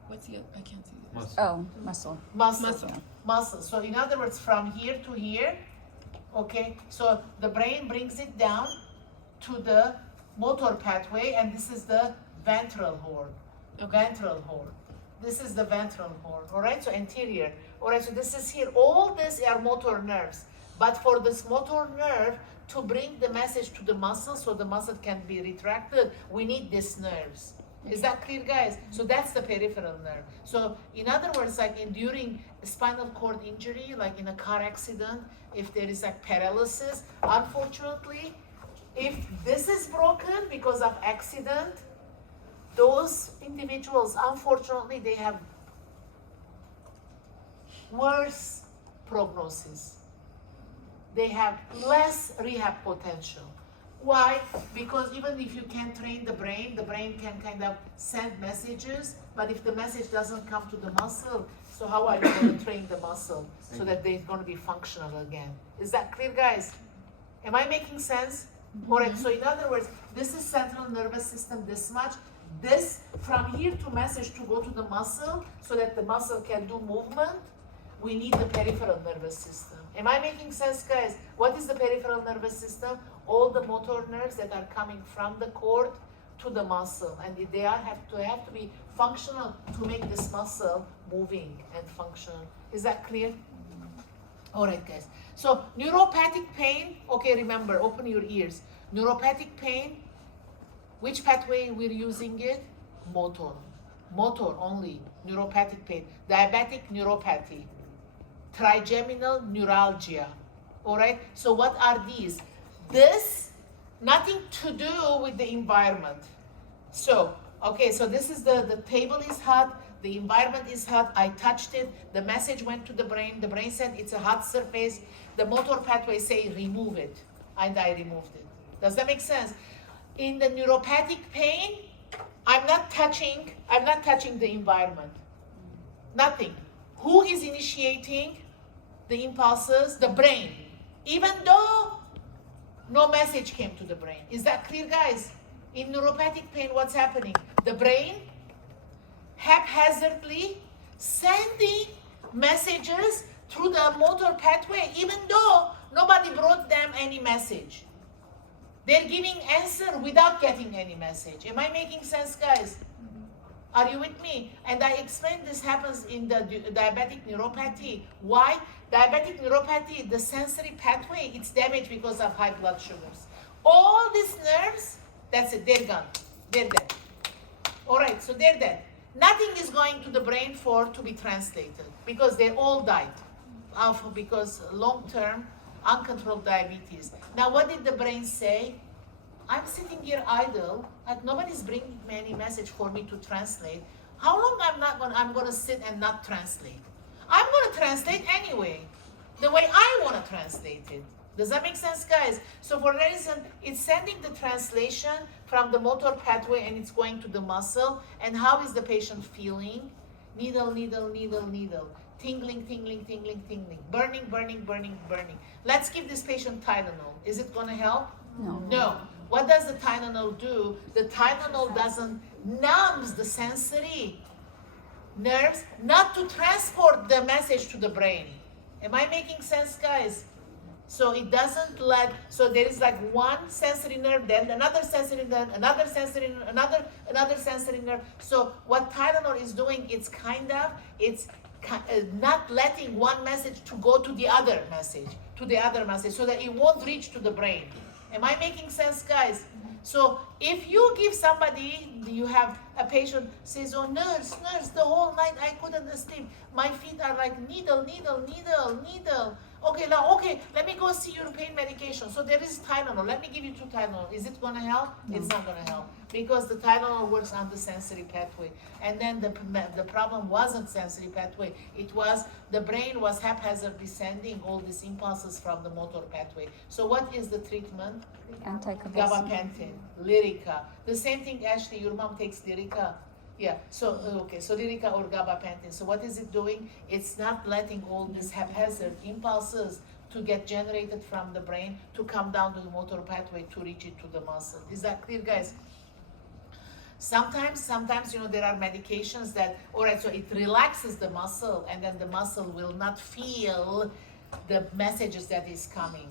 What's the other? I can't see this. Oh, muscle. Muscle. So in other words, from here to here, okay, so the brain brings it down to the motor pathway, and this is the ventral horn. Ventral horn. This is the ventral horn, all right? So anterior, all right? So this is here. All these are motor nerves. But for this motor nerve to bring the message to the muscle so the muscle can be retracted, we need these nerves. Is that clear, guys? So that's the peripheral nerve. So in other words, like during spinal cord injury, like in a car accident, if there is like paralysis, unfortunately, if this is broken because of accident, those individuals, unfortunately, they have worse prognosis. They have less rehab potential. Why? Because even if you can train the brain can kind of send messages, but if the message doesn't come to the muscle, so how are you going to train the muscle so that they're going to be functional again? Is that clear, guys? Am I making sense? All right, so in other words, this is central nervous system this much. This, from here to message to go to the muscle so that the muscle can do movement, we need the peripheral nervous system. Am I making sense, guys? What is the peripheral nervous system? All the motor nerves that are coming from the cord to the muscle, and they have to be functional to make this muscle moving and functional. Is that clear? All right, guys. So neuropathic pain, okay, remember, open your ears. Neuropathic pain, which pathway we're using it? Motor only, neuropathic pain. Diabetic neuropathy, trigeminal neuralgia. All right, so what are these? This, nothing to do with the environment. So, okay, so this is the table is hot, the environment is hot, I touched it, the message went to the brain said it's a hot surface, the motor pathway say remove it, and I removed it. Does that make sense? In the neuropathic pain, I'm not touching the environment. Nothing. Who is initiating the impulses? The brain. Even though no message came to the brain. Is that clear, guys? In neuropathic pain, what's happening? The brain haphazardly sending messages through the motor pathway, even though nobody brought them any message. They're giving answer without getting any message. Am I making sense, guys? Are you with me? And I explained this happens in the diabetic neuropathy. Why? Diabetic neuropathy, the sensory pathway, it's damaged because of high blood sugars. All these nerves, that's it, they're gone. They're dead. All right, so they're dead. Nothing is going to the brain to be translated because they all died because long-term uncontrolled diabetes. Now, what did the brain say? I'm sitting here idle, like nobody's bringing me any message for me to translate. How long I'm gonna sit and not translate? I'm gonna translate anyway, the way I wanna translate it. Does that make sense, guys? So for that reason, it's sending the translation from the motor pathway and it's going to the muscle. And how is the patient feeling? Needle, needle, needle, needle. Tingling, tingling, tingling, tingling. Burning, burning, burning, burning. Let's give this patient Tylenol. Is it gonna help? No. No. What does the Tylenol do? The Tylenol doesn't numbs the sensory nerves not to transport the message to the brain. Am I making sense, guys? So it doesn't so there is like one sensory nerve, then another sensory nerve, another sensory nerve, another sensory nerve. So what Tylenol is doing, it's not letting one message to go to the other message, so that it won't reach to the brain. Am I making sense, guys? So if you give somebody, you have a patient says, oh, nurse, the whole night I couldn't sleep. My feet are like needle, needle, needle, needle. Okay, let me go see your pain medication. So there is Tylenol. Let me give you 2 Tylenol. Is it gonna help? No. It's not gonna help because the Tylenol works on the sensory pathway. And then the problem wasn't sensory pathway. It was the brain was haphazardly sending all these impulses from the motor pathway. So what is the treatment? Anticonvulsant. Gabapentin, Lyrica. The same thing, Ashley, your mom takes Lyrica. Yeah, so Lyrica or gabapentin. So what is it doing? It's not letting all these haphazard impulses to get generated from the brain to come down to the motor pathway to reach it to the muscle. Is that clear, guys? Sometimes, there are medications that, all right, so it relaxes the muscle and then the muscle will not feel the messages that is coming.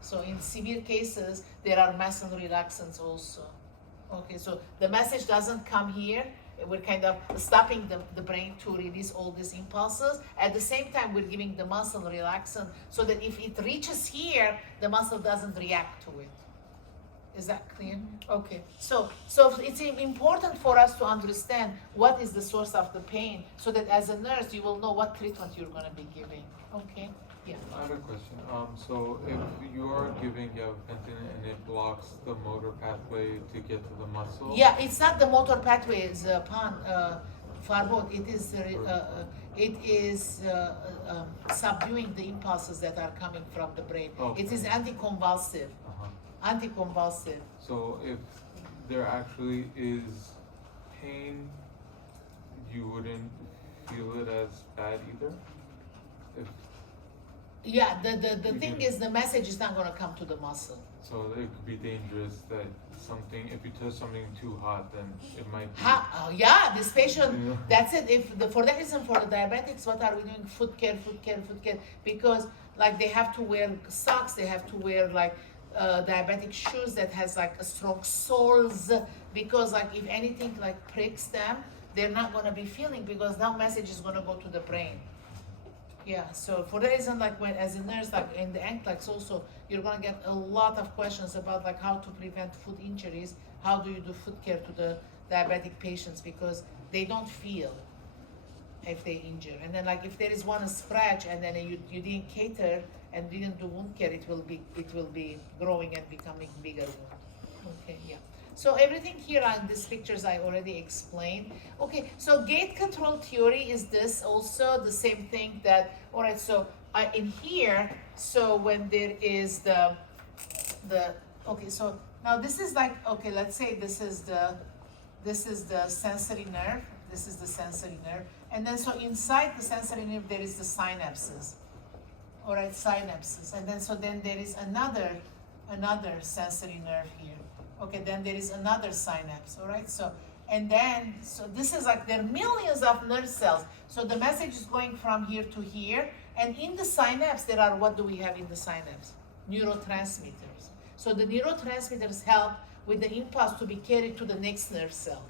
So in severe cases, there are muscle relaxants also. Okay, so the message doesn't come here. We're kind of stopping the brain to release all these impulses. At the same time, we're giving the muscle relaxant so that if it reaches here, the muscle doesn't react to it. Is that clear? Okay, so it's important for us to understand what is the source of the pain so that as a nurse, you will know what treatment you're gonna be giving, okay? Yeah. I have a question. So if you are giving gabapentin and it blocks the motor pathway to get to the muscle. Yeah, it's not the motor pathway. It's Farbot. It is subduing the impulses that are coming from the brain. Okay. It is anticonvulsive. Anticonvulsive. So if there actually is pain, you wouldn't feel it as bad either? Yeah, the thing is the message is not going to come to the muscle. So it could be dangerous that if you touch something too hot, then it might be. Yeah, this patient, Yeah. that's it. For that reason, for the diabetics, what are we doing? Foot care. Because like they have to wear socks, they have to wear like diabetic shoes that has like a strong soles, because like if anything like pricks them, they're not going to be feeling because now message is going to go to the brain. Yeah, so for that reason, like when as a nurse, like in the NCLEX also, you're gonna get a lot of questions about like how to prevent foot injuries, how do you do foot care to the diabetic patients because they don't feel if they injure. And then like if there is one scratch and then you didn't cater and didn't do wound care, it will be growing and becoming bigger wound. Okay, yeah. So everything here on these pictures I already explained. Okay, so gate control theory is this also the same thing that, all right, so in here, so when there is okay, so now this is like, okay, let's say this is the sensory nerve, this is the sensory nerve, and then so inside the sensory nerve there is the synapses, all right, synapses, and then there is another sensory nerve here. Okay, then there is another synapse, all right? So this is like there are millions of nerve cells. So the message is going from here to here. And in the synapse, what do we have in the synapse? Neurotransmitters. So the neurotransmitters help with the impulse to be carried to the next nerve cell.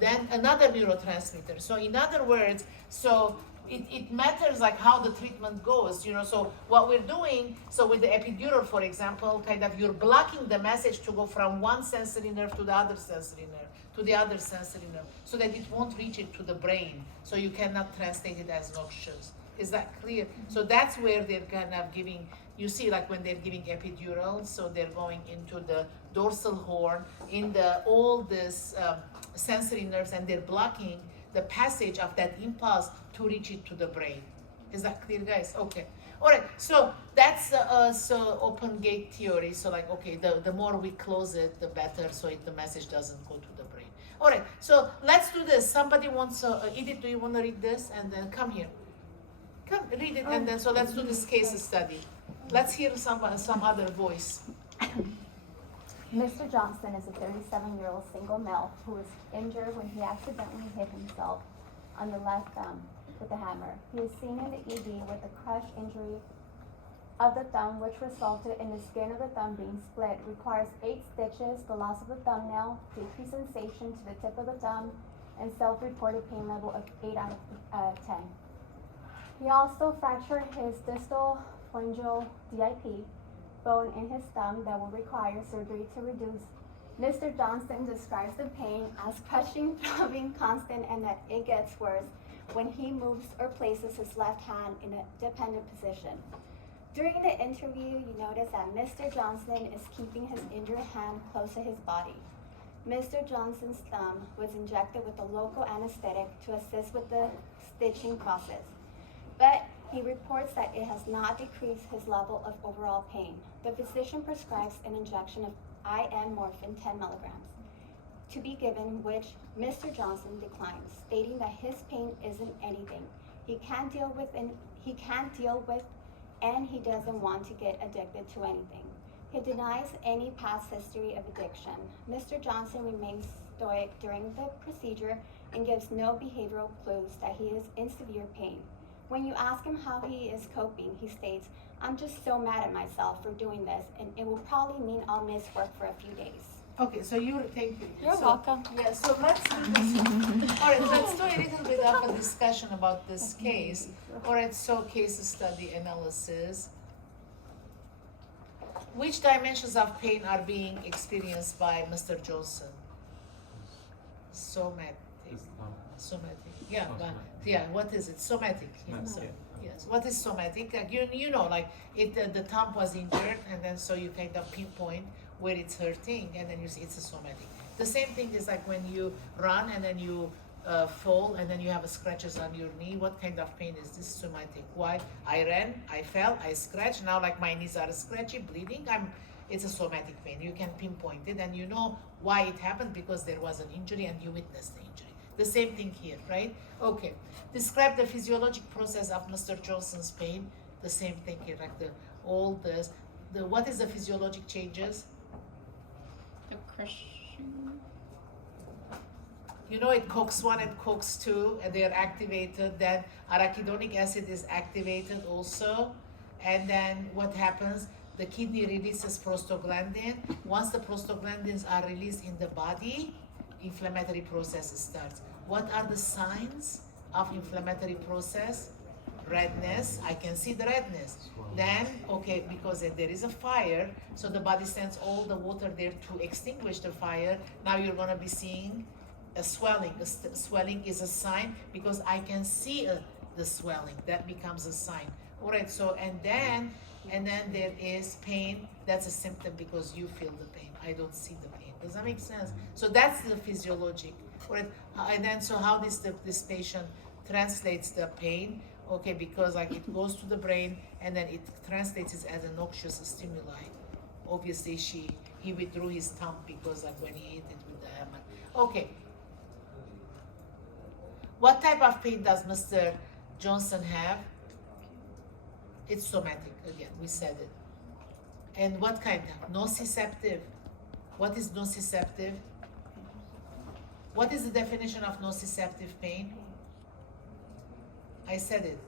then another neurotransmitter. So in other words, so it matters like how the treatment goes, you know. So what we're doing, so with the epidural, for example, kind of you're blocking the message to go from one sensory nerve to the other sensory nerve, to the other sensory nerve, so that it won't reach it to the brain. So you cannot translate it as noxious. Is that clear? So that's where they're kind of giving, you see like when they're giving epidural, so they're going into the dorsal horn, in the all this sensory nerves, and they're blocking the passage of that impulse to reach it to the brain. Is that clear, guys? Okay. All right. So that's so open gate theory. So like, okay, the more we close it, the better, so the message doesn't go to the brain. All right. So let's do this. Somebody wants Edith, do you want to read this? And then come here. Come read it, and then so let's do this case study. Let's hear some other voice. Mr. Johnson is a 37-year-old single male who was injured when he accidentally hit himself on the left thumb with a hammer. He is seen in the ED with a crush injury of the thumb, which resulted in the skin of the thumb being split. Requires 8 stitches, the loss of the thumbnail, decreased sensation to the tip of the thumb, and self-reported pain level of 8 out of 10. He also fractured his distal phalangeal DIP bone in his thumb that will require surgery to reduce. Mr. Johnson describes the pain as crushing, throbbing, constant, and that it gets worse when he moves or places his left hand in a dependent position. During the interview, you notice that Mr. Johnson is keeping his injured hand close to his body. Mr. Johnson's thumb was injected with a local anesthetic to assist with the stitching process, but he reports that it has not decreased his level of overall pain. The physician prescribes an injection of IM morphine 10 milligrams to be given, which Mr. Johnson declines, stating that his pain isn't anything he can't deal with, and he doesn't want to get addicted to anything. He denies any past history of addiction. Mr. Johnson remains stoic during the procedure and gives no behavioral clues that he is in severe pain. When you ask him how he is coping, he states, "I'm just so mad at myself for doing this, and it will probably mean I'll miss work for a few days." Okay, so thank you. You're welcome. Yeah, so let's do this. All right, let's do a little bit of a discussion about this case. All right, so case study analysis. Which dimensions of pain are being experienced by Mr. Johnson? Somatic. Somatic. Yeah, but, yeah. What is it? Somatic. Yeah, so, yes. What is somatic? Like you know, like the thumb was injured, and then so you kind of pinpoint where it's hurting, and then you see it's a somatic. The same thing is like when you run and then you fall and then you have scratches on your knee. What kind of pain is this? Somatic. Why? I ran, I fell, I scratched. Now like my knees are scratchy, bleeding. It's a somatic pain. You can pinpoint it, and you know why it happened because there was an injury and you witnessed the injury. The same thing here, right? Okay. Describe the physiologic process of Mr. Johnson's pain. The same thing here, like what is the physiologic changes? The crushing. You know, it COX-1 and COX-2, and they are activated. Then arachidonic acid is activated also. And then what happens? The kidney releases prostaglandin. Once the prostaglandins are released in the body, inflammatory process starts. What are the signs of inflammatory process? Redness. I can see the redness. Then, okay, because there is a fire, so the body sends all the water there to extinguish the fire. Now you're going to be seeing a swelling. Swelling is a sign because I can see the swelling. That becomes a sign. All right, so and then there is pain. That's a symptom because you feel the pain. I don't see the pain. Does that make sense? So that's the physiologic. All right, and then so how this patient translates the pain? Okay, because like it goes to the brain and then it translates it as a noxious stimuli. Obviously, he withdrew his thumb because like when he hit it with the hammer. Okay. What type of pain does Mr. Johnson have? It's somatic, again, we said it. And what kind of? Nociceptive. What is nociceptive? What is the definition of nociceptive pain? I said it.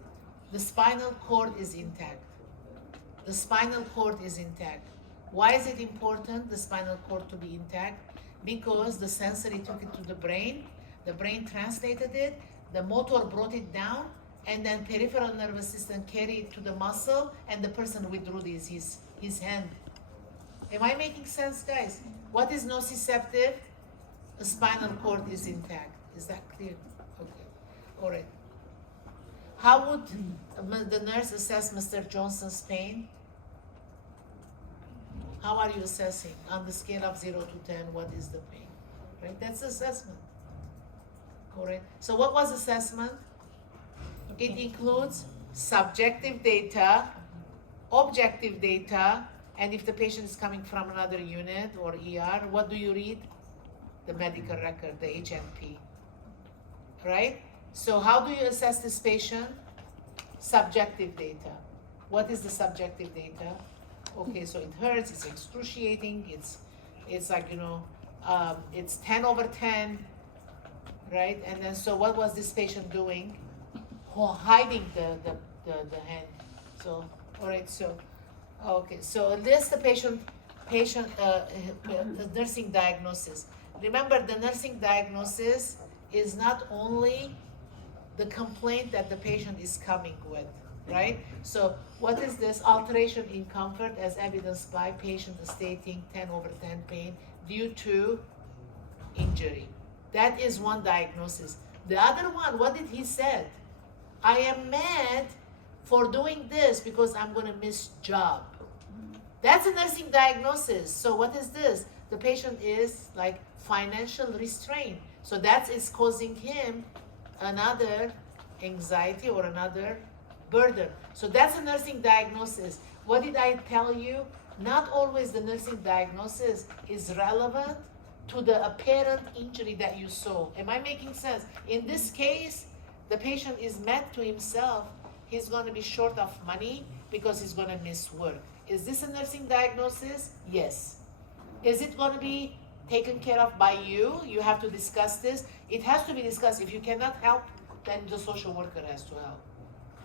The spinal cord is intact. The spinal cord is intact. Why is it important, the spinal cord to be intact? Because the sensory took it to the brain. The brain translated it, the motor brought it down, and then peripheral nervous system carried it to the muscle, and the person withdrew his hand. Am I making sense, guys? What is nociceptive? The spinal cord is intact. Is that clear? Okay. All right. How would the nurse assess Mr. Johnson's pain? How are you assessing? On the scale of 0 to 10, what is the pain? Right? That's assessment. All right. So what was assessment? It includes subjective data, objective data, and if the patient is coming from another unit or ER, what do you read? The medical record, the HNP. Right? So how do you assess this patient? Subjective data. What is the subjective data? Okay, so it hurts, it's excruciating, it's like, it's 10 over 10, right? And then, so what was this patient doing? Hiding the hand. So, all right, so, okay, so this the patient nursing diagnosis. Remember, the nursing diagnosis is not only the complaint that the patient is coming with, right? So what is this? Alteration in comfort as evidenced by patient stating 10 over 10 pain due to injury. That is one diagnosis. The other one, what did he said? I am mad for doing this because I'm gonna miss job. That's a nursing diagnosis. So what is this? The patient is like financial restraint. So that is causing him another anxiety or another burden. So that's a nursing diagnosis. What did I tell you? Not always the nursing diagnosis is relevant to the apparent injury that you saw. Am I making sense? In this case, the patient is mad to himself. He's going to be short of money because he's going to miss work. Is this a nursing diagnosis? Yes. Is it going to be taken care of by you? You have to discuss this. It has to be discussed. If you cannot help, then the social worker has to help.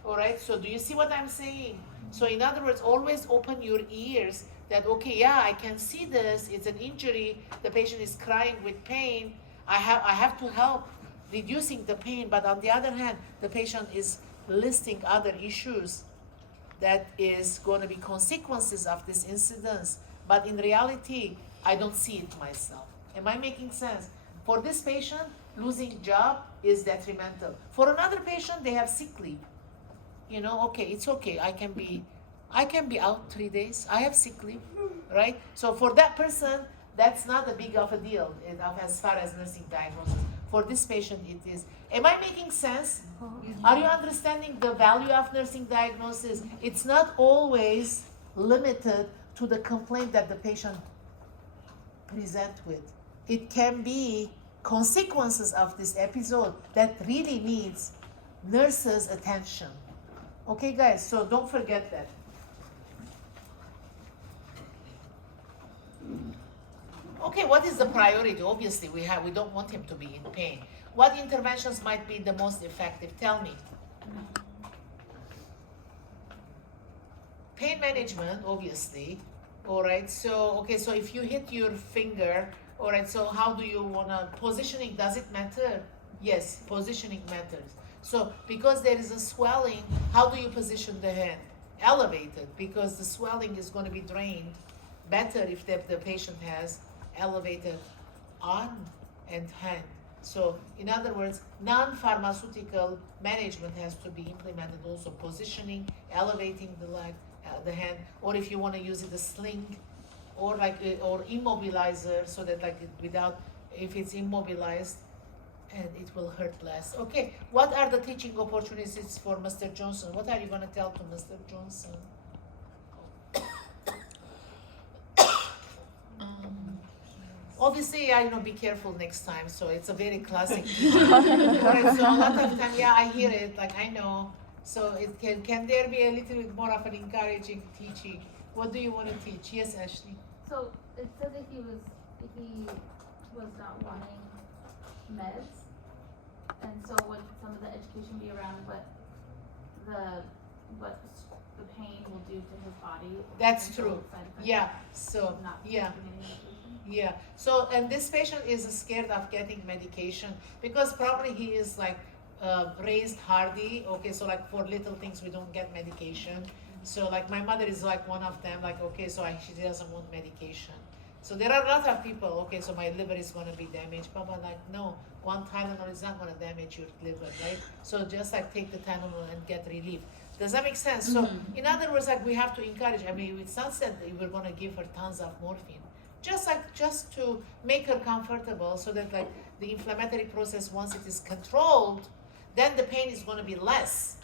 All right, so do you see what I'm saying? So in other words, always open your ears that, okay, yeah, I can see this, it's an injury, the patient is crying with pain, I have to help reducing the pain, but on the other hand, the patient is listing other issues that is going to be consequences of this incident, but in reality, I don't see it myself. Am I making sense? For this patient, losing job is detrimental. For another patient, they have sick leave. Okay, it's okay. I can be out 3 days. I have sick leave, right? So for that person, that's not a big of a deal as far as nursing diagnosis. For this patient, it is. Am I making sense? Are you understanding the value of nursing diagnosis? It's not always limited to the complaint that the patient present with. It can be consequences of this episode that really needs nurses' attention. Okay, guys, so don't forget that. Okay, what is the priority? Obviously, we don't want him to be in pain. What interventions might be the most effective? Tell me. Pain management, obviously. All right, so if you hit your finger, all right, so how do you wanna, positioning, does it matter? Yes, positioning matters. So because there is a swelling, how do you position the hand? Elevated, because the swelling is going to be drained better if the patient has elevated arm and hand. So in other words, non-pharmaceutical management has to be implemented also, positioning, elevating the leg, the hand, or if you want to use it, a sling, or immobilizer, so that if it's immobilized, and it will hurt less. Okay, what are the teaching opportunities for Mr. Johnson? What are you going to tell to Mr. Johnson? Obviously, be careful next time. So it's a very classic. Alright, so a lot of time, yeah, I hear it, I know. So it can there be a little bit more of an encouraging teaching? What do you want to teach? Yes, Ashley. So it said that he was not wanting meds, and so would some of the education be around what the pain will do to his body? That's and true. side effects Yeah. of So not yeah. taking any medication? Yeah. So, and this patient is scared of getting medication because probably he is like raised hardy. Okay, so like for little things we don't get medication. So like my mother is like one of them. Like okay, so she doesn't want medication. So there are a lot of people. Okay, so my liver is gonna be damaged. Papa, like no, one Tylenol is not gonna damage your liver, right? So just like take the Tylenol and get relief. Does that make sense? So in other words, like we have to encourage. I mean, it's not said that we're gonna give her tons of morphine. Just to make her comfortable, so that like the inflammatory process, once it is controlled, then the pain is gonna be less.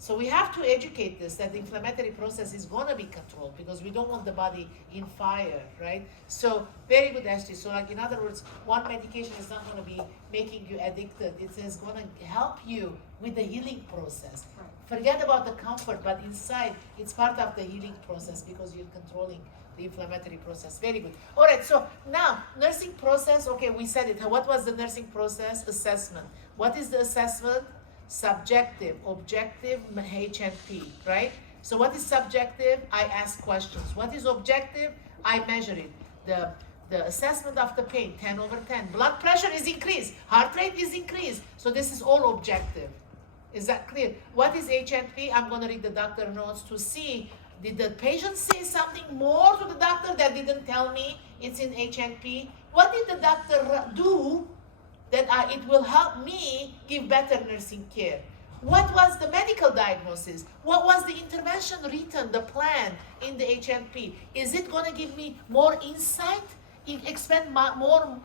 So we have to educate this, that the inflammatory process is gonna be controlled because we don't want the body in fire, right? So very good, Ashley. So like in other words, one medication is not gonna be making you addicted. It is gonna help you with the healing process. Forget about the comfort, but inside it's part of the healing process because you're controlling the inflammatory process. Very good. All right, so now nursing process, okay, we said it. What was the nursing process? Assessment. What is the assessment? Subjective, objective, H&P, right? So what is subjective? I ask questions. What is objective? I measure it. The assessment of the pain, 10 over 10. Blood pressure is increased. Heart rate is increased. So this is all objective. Is that clear? What is H&P? I'm going to read the doctor notes to see, did the patient say something more to the doctor that didn't tell me it's in H&P? What did the doctor do that it will help me give better nursing care? What was the medical diagnosis? What was the intervention written, the plan in the HNP? Is it going to give me more insight? Expand more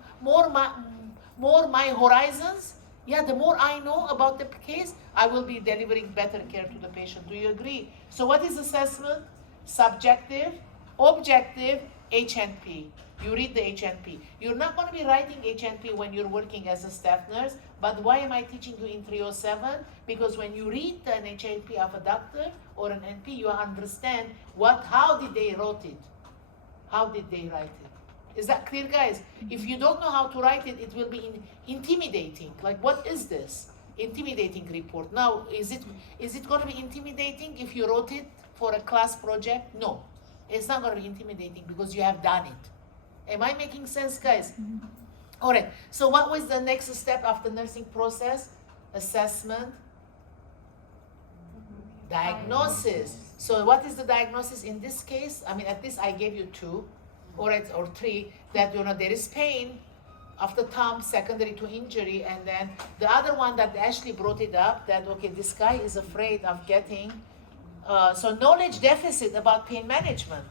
my horizons? Yeah, the more I know about the case, I will be delivering better care to the patient. Do you agree? So what is assessment? Subjective, objective, HNP. You read the HNP. You're not going to be writing HNP when you're working as a staff nurse, but why am I teaching you in 307? Because when you read an HNP of a doctor or an NP, you understand how did they wrote it? How did they write it? Is that clear, guys? If you don't know how to write it, it will be intimidating. Like, what is this? Intimidating report. Now, is it going to be intimidating if you wrote it for a class project? No. It's not going to be intimidating because you have done it. Am I making sense, guys? All right. So what was the next step of the nursing process? Assessment, diagnosis. So what is the diagnosis in this case? I mean, at least I gave you two, or three, that there is pain of the thumb secondary to injury, and then the other one that Ashley brought it up, that okay, this guy is afraid of getting so knowledge deficit about pain management.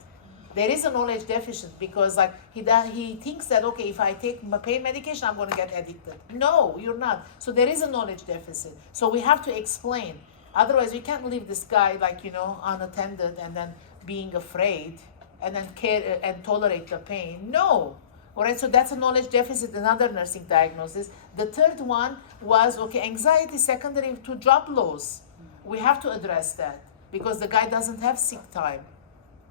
There is a knowledge deficit because like he thinks that okay, if I take pain medication, I'm going to get addicted. No, you're not. So there is a knowledge deficit. So we have to explain. Otherwise, we can't leave this guy like unattended and then being afraid and then care and tolerate the pain. No. All right. So that's a knowledge deficit. Another nursing diagnosis. The third one was okay, anxiety secondary to job loss. We have to address that because the guy doesn't have sick time.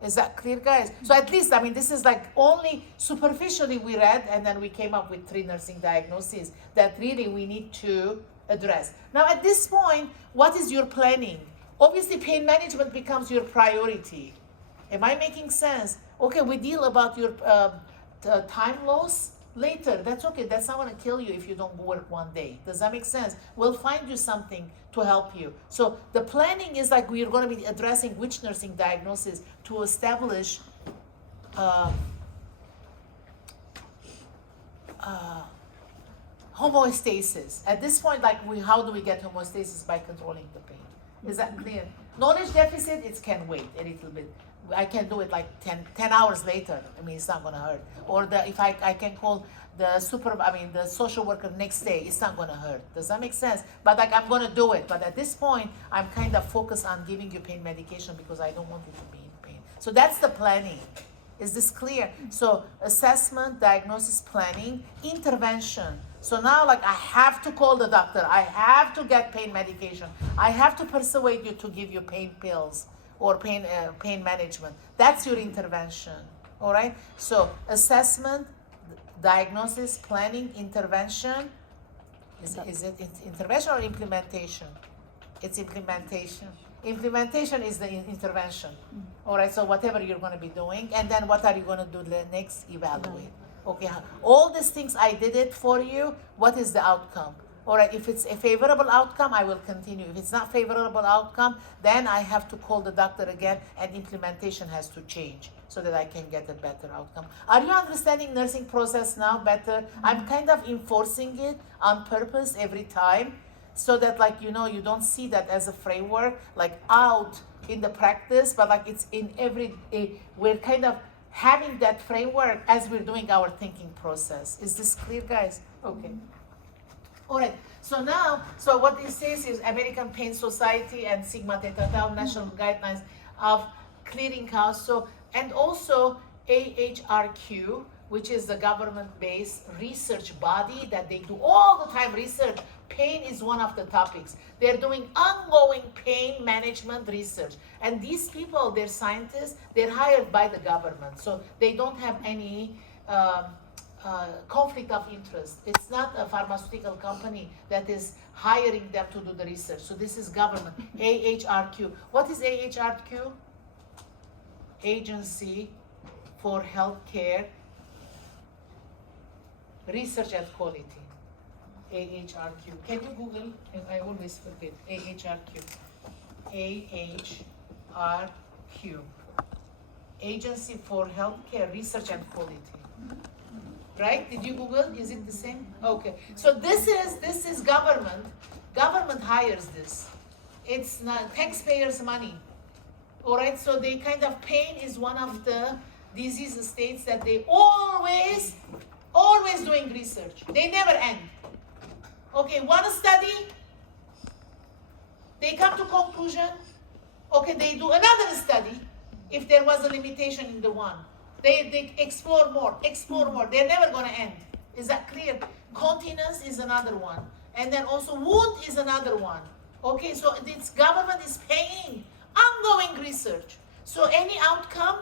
Is that clear, guys? So at least, I mean, this is like only superficially we read, and then we came up with 3 nursing diagnoses that really we need to address. Now, at this point, what is your planning? Obviously, pain management becomes your priority. Am I making sense? Okay, we deal about your time loss later. That's okay. That's not going to kill you if you don't work one day. Does that make sense? We'll find you something to help you. So the planning is like we're going to be addressing which nursing diagnosis to establish homeostasis. At this point, like how do we get homeostasis? By controlling the pain. Is that clear? Knowledge deficit, it can wait a little bit. I can do it like 10 hours later. I mean, it's not going to hurt. Or if I can call the social worker next day, it's not going to hurt. Does that make sense? But like I'm going to do it. But at this point, I'm kind of focused on giving you pain medication because I don't want you to be in pain. So that's the planning. Is this clear? So assessment, diagnosis, planning, intervention. So now like I have to call the doctor. I have to get pain medication. I have to persuade you to give you pain pills or pain management. That's your intervention. All right? So assessment, diagnosis, planning, intervention. Is it intervention or implementation? It's implementation. Implementation is the intervention. All right, so whatever you're going to be doing, and then what are you going to do next? Evaluate. Okay, all these things I did it for you. What is the outcome? All right, if it's a favorable outcome, I will continue. If it's not favorable outcome, then I have to call the doctor again, and implementation has to change so that I can get a better outcome. Are you understanding nursing process now better? I'm kind of enforcing it on purpose every time, so that like you don't see that as a framework like out in the practice, but like it's in we're kind of having that framework as we're doing our thinking process. Is this clear, guys? Okay. All right. So now, what it says is American Pain Society and Sigma Theta Tau national guidelines of clearinghouse. So, and also AHRQ, which is the government-based research body that they do all the time research. Pain is one of the topics. They're doing ongoing pain management research. And these people, they're scientists, they're hired by the government. So they don't have any conflict of interest. It's not a pharmaceutical company that is hiring them to do the research. So this is government, AHRQ. What is AHRQ? Agency for Healthcare Research and Quality. AHRQ. Can you Google? I always forget. AHRQ. AHRQ. Agency for Healthcare Research and Quality. Right? Did you Google? Is it the same? Okay. So this is government. Government hires this. It's not taxpayers' money. All right. So they kind of pain is one of the disease states that they always doing research. They never end. Okay, one study, they come to conclusion. Okay, they do another study if there was a limitation in the one. They explore more. They're never going to end. Is that clear? Continence is another one. And then also wound is another one. Okay, so this government is paying ongoing research. So any outcome,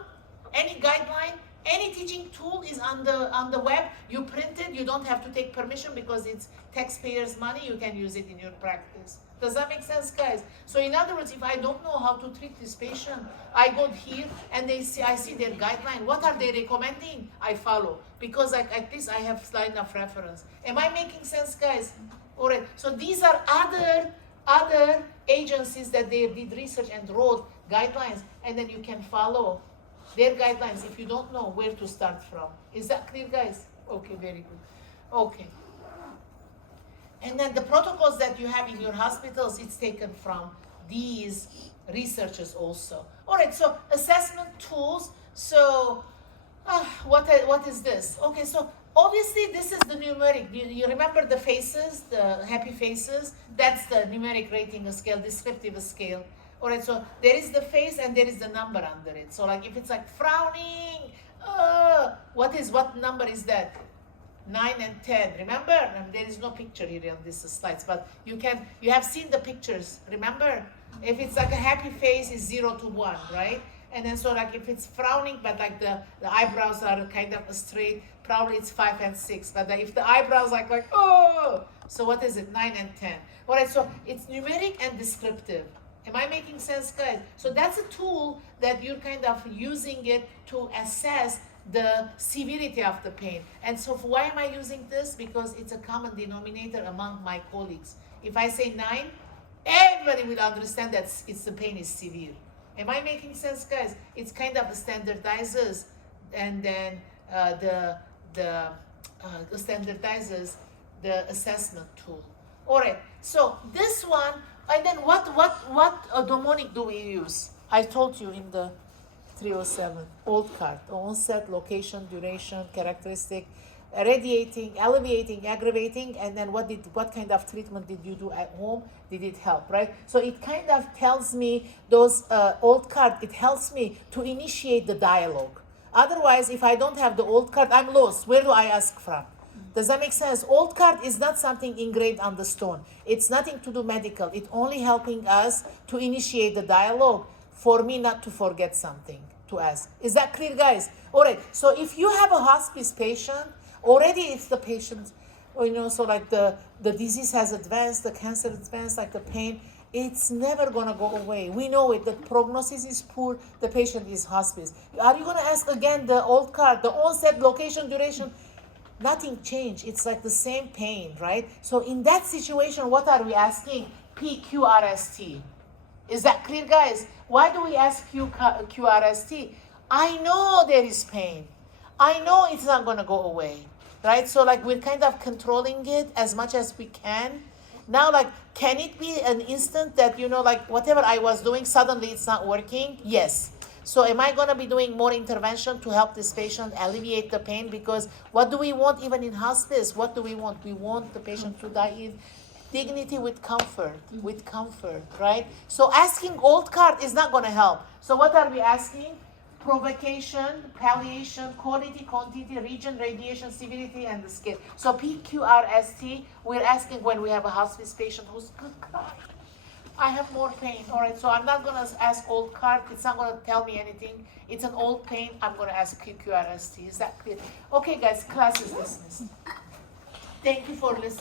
any guideline, any teaching tool is on the web. You print it. You don't have to take permission because it's taxpayers' money. You can use it in your practice. Does that make sense, guys? So in other words, if I don't know how to treat this patient, I go here and I see their guideline. What are they recommending? I follow because at least I have line of reference. Am I making sense, guys? All right. So these are other agencies that they did research and wrote guidelines, and then you can follow their guidelines if you don't know where to start from. Is that clear, guys? Okay, very good. Okay. And then the protocols that you have in your hospitals, it's taken from these researchers also. All right, so assessment tools. So what is this? Okay, so obviously this is the numeric. You remember the faces, the happy faces? That's the numeric rating scale, descriptive scale. All right, so there is the face and there is the number under it. So like if it's like frowning, what number is that? 9 and 10, remember? And there is no picture here on these slides, but you have seen the pictures, remember? If it's like a happy face, it's 0 to 1, right? And then so like if it's frowning, but like the eyebrows are kind of straight, probably it's 5 and 6. But if the eyebrows like so what is it, 9 and 10? All right, so it's numeric and descriptive. Am I making sense, guys? So that's a tool that you're kind of using it to assess the severity of the pain. And so why am I using this? Because it's a common denominator among my colleagues. If I say 9, everybody will understand that the pain is severe. Am I making sense, guys? It's kind of standardizes, and then standardizes the assessment tool. All right. So this one, and then what mnemonic do we use? I told you in the 307, old card, onset, location, duration, characteristic, radiating, alleviating, aggravating, and then what kind of treatment did you do at home? Did it help, right? So it kind of tells me those old card, it helps me to initiate the dialogue. Otherwise, if I don't have the old card, I'm lost. Where do I ask from? Does that make sense? Old card is not something engraved on the stone. It's nothing to do medical. It's only helping us to initiate the dialogue for me not to forget something to ask. Is that clear, guys? All right. So if you have a hospice patient, already it's the patient, so like the disease has advanced, the cancer advanced, like the pain, it's never gonna go away. We know it. The prognosis is poor. The patient is hospice. Are you gonna ask again the old card, the onset, location, duration? Nothing changed. It's like the same pain, right? So in that situation, what are we asking? PQRST. Is that clear, guys? Why do we ask QRST? I know there is pain. I know it's not gonna go away, right? So like we're kind of controlling it as much as we can. Now, like, can it be an instant that, like whatever I was doing, suddenly it's not working? Yes. So am I gonna be doing more intervention to help this patient alleviate the pain? Because what do we want even in hospice? What do we want? We want the patient to die in dignity with comfort, right? So asking old card is not gonna help. So what are we asking? Provocation, palliation, quality, quantity, region, radiation, severity, and the scale. So PQRST, we're asking when we have a hospice patient who's crying. I have more pain. All right, so I'm not gonna ask old card. It's not gonna tell me anything. It's an old pain. I'm gonna ask PQRST. Is that clear? Okay, guys, class is dismissed. Thank you for listening.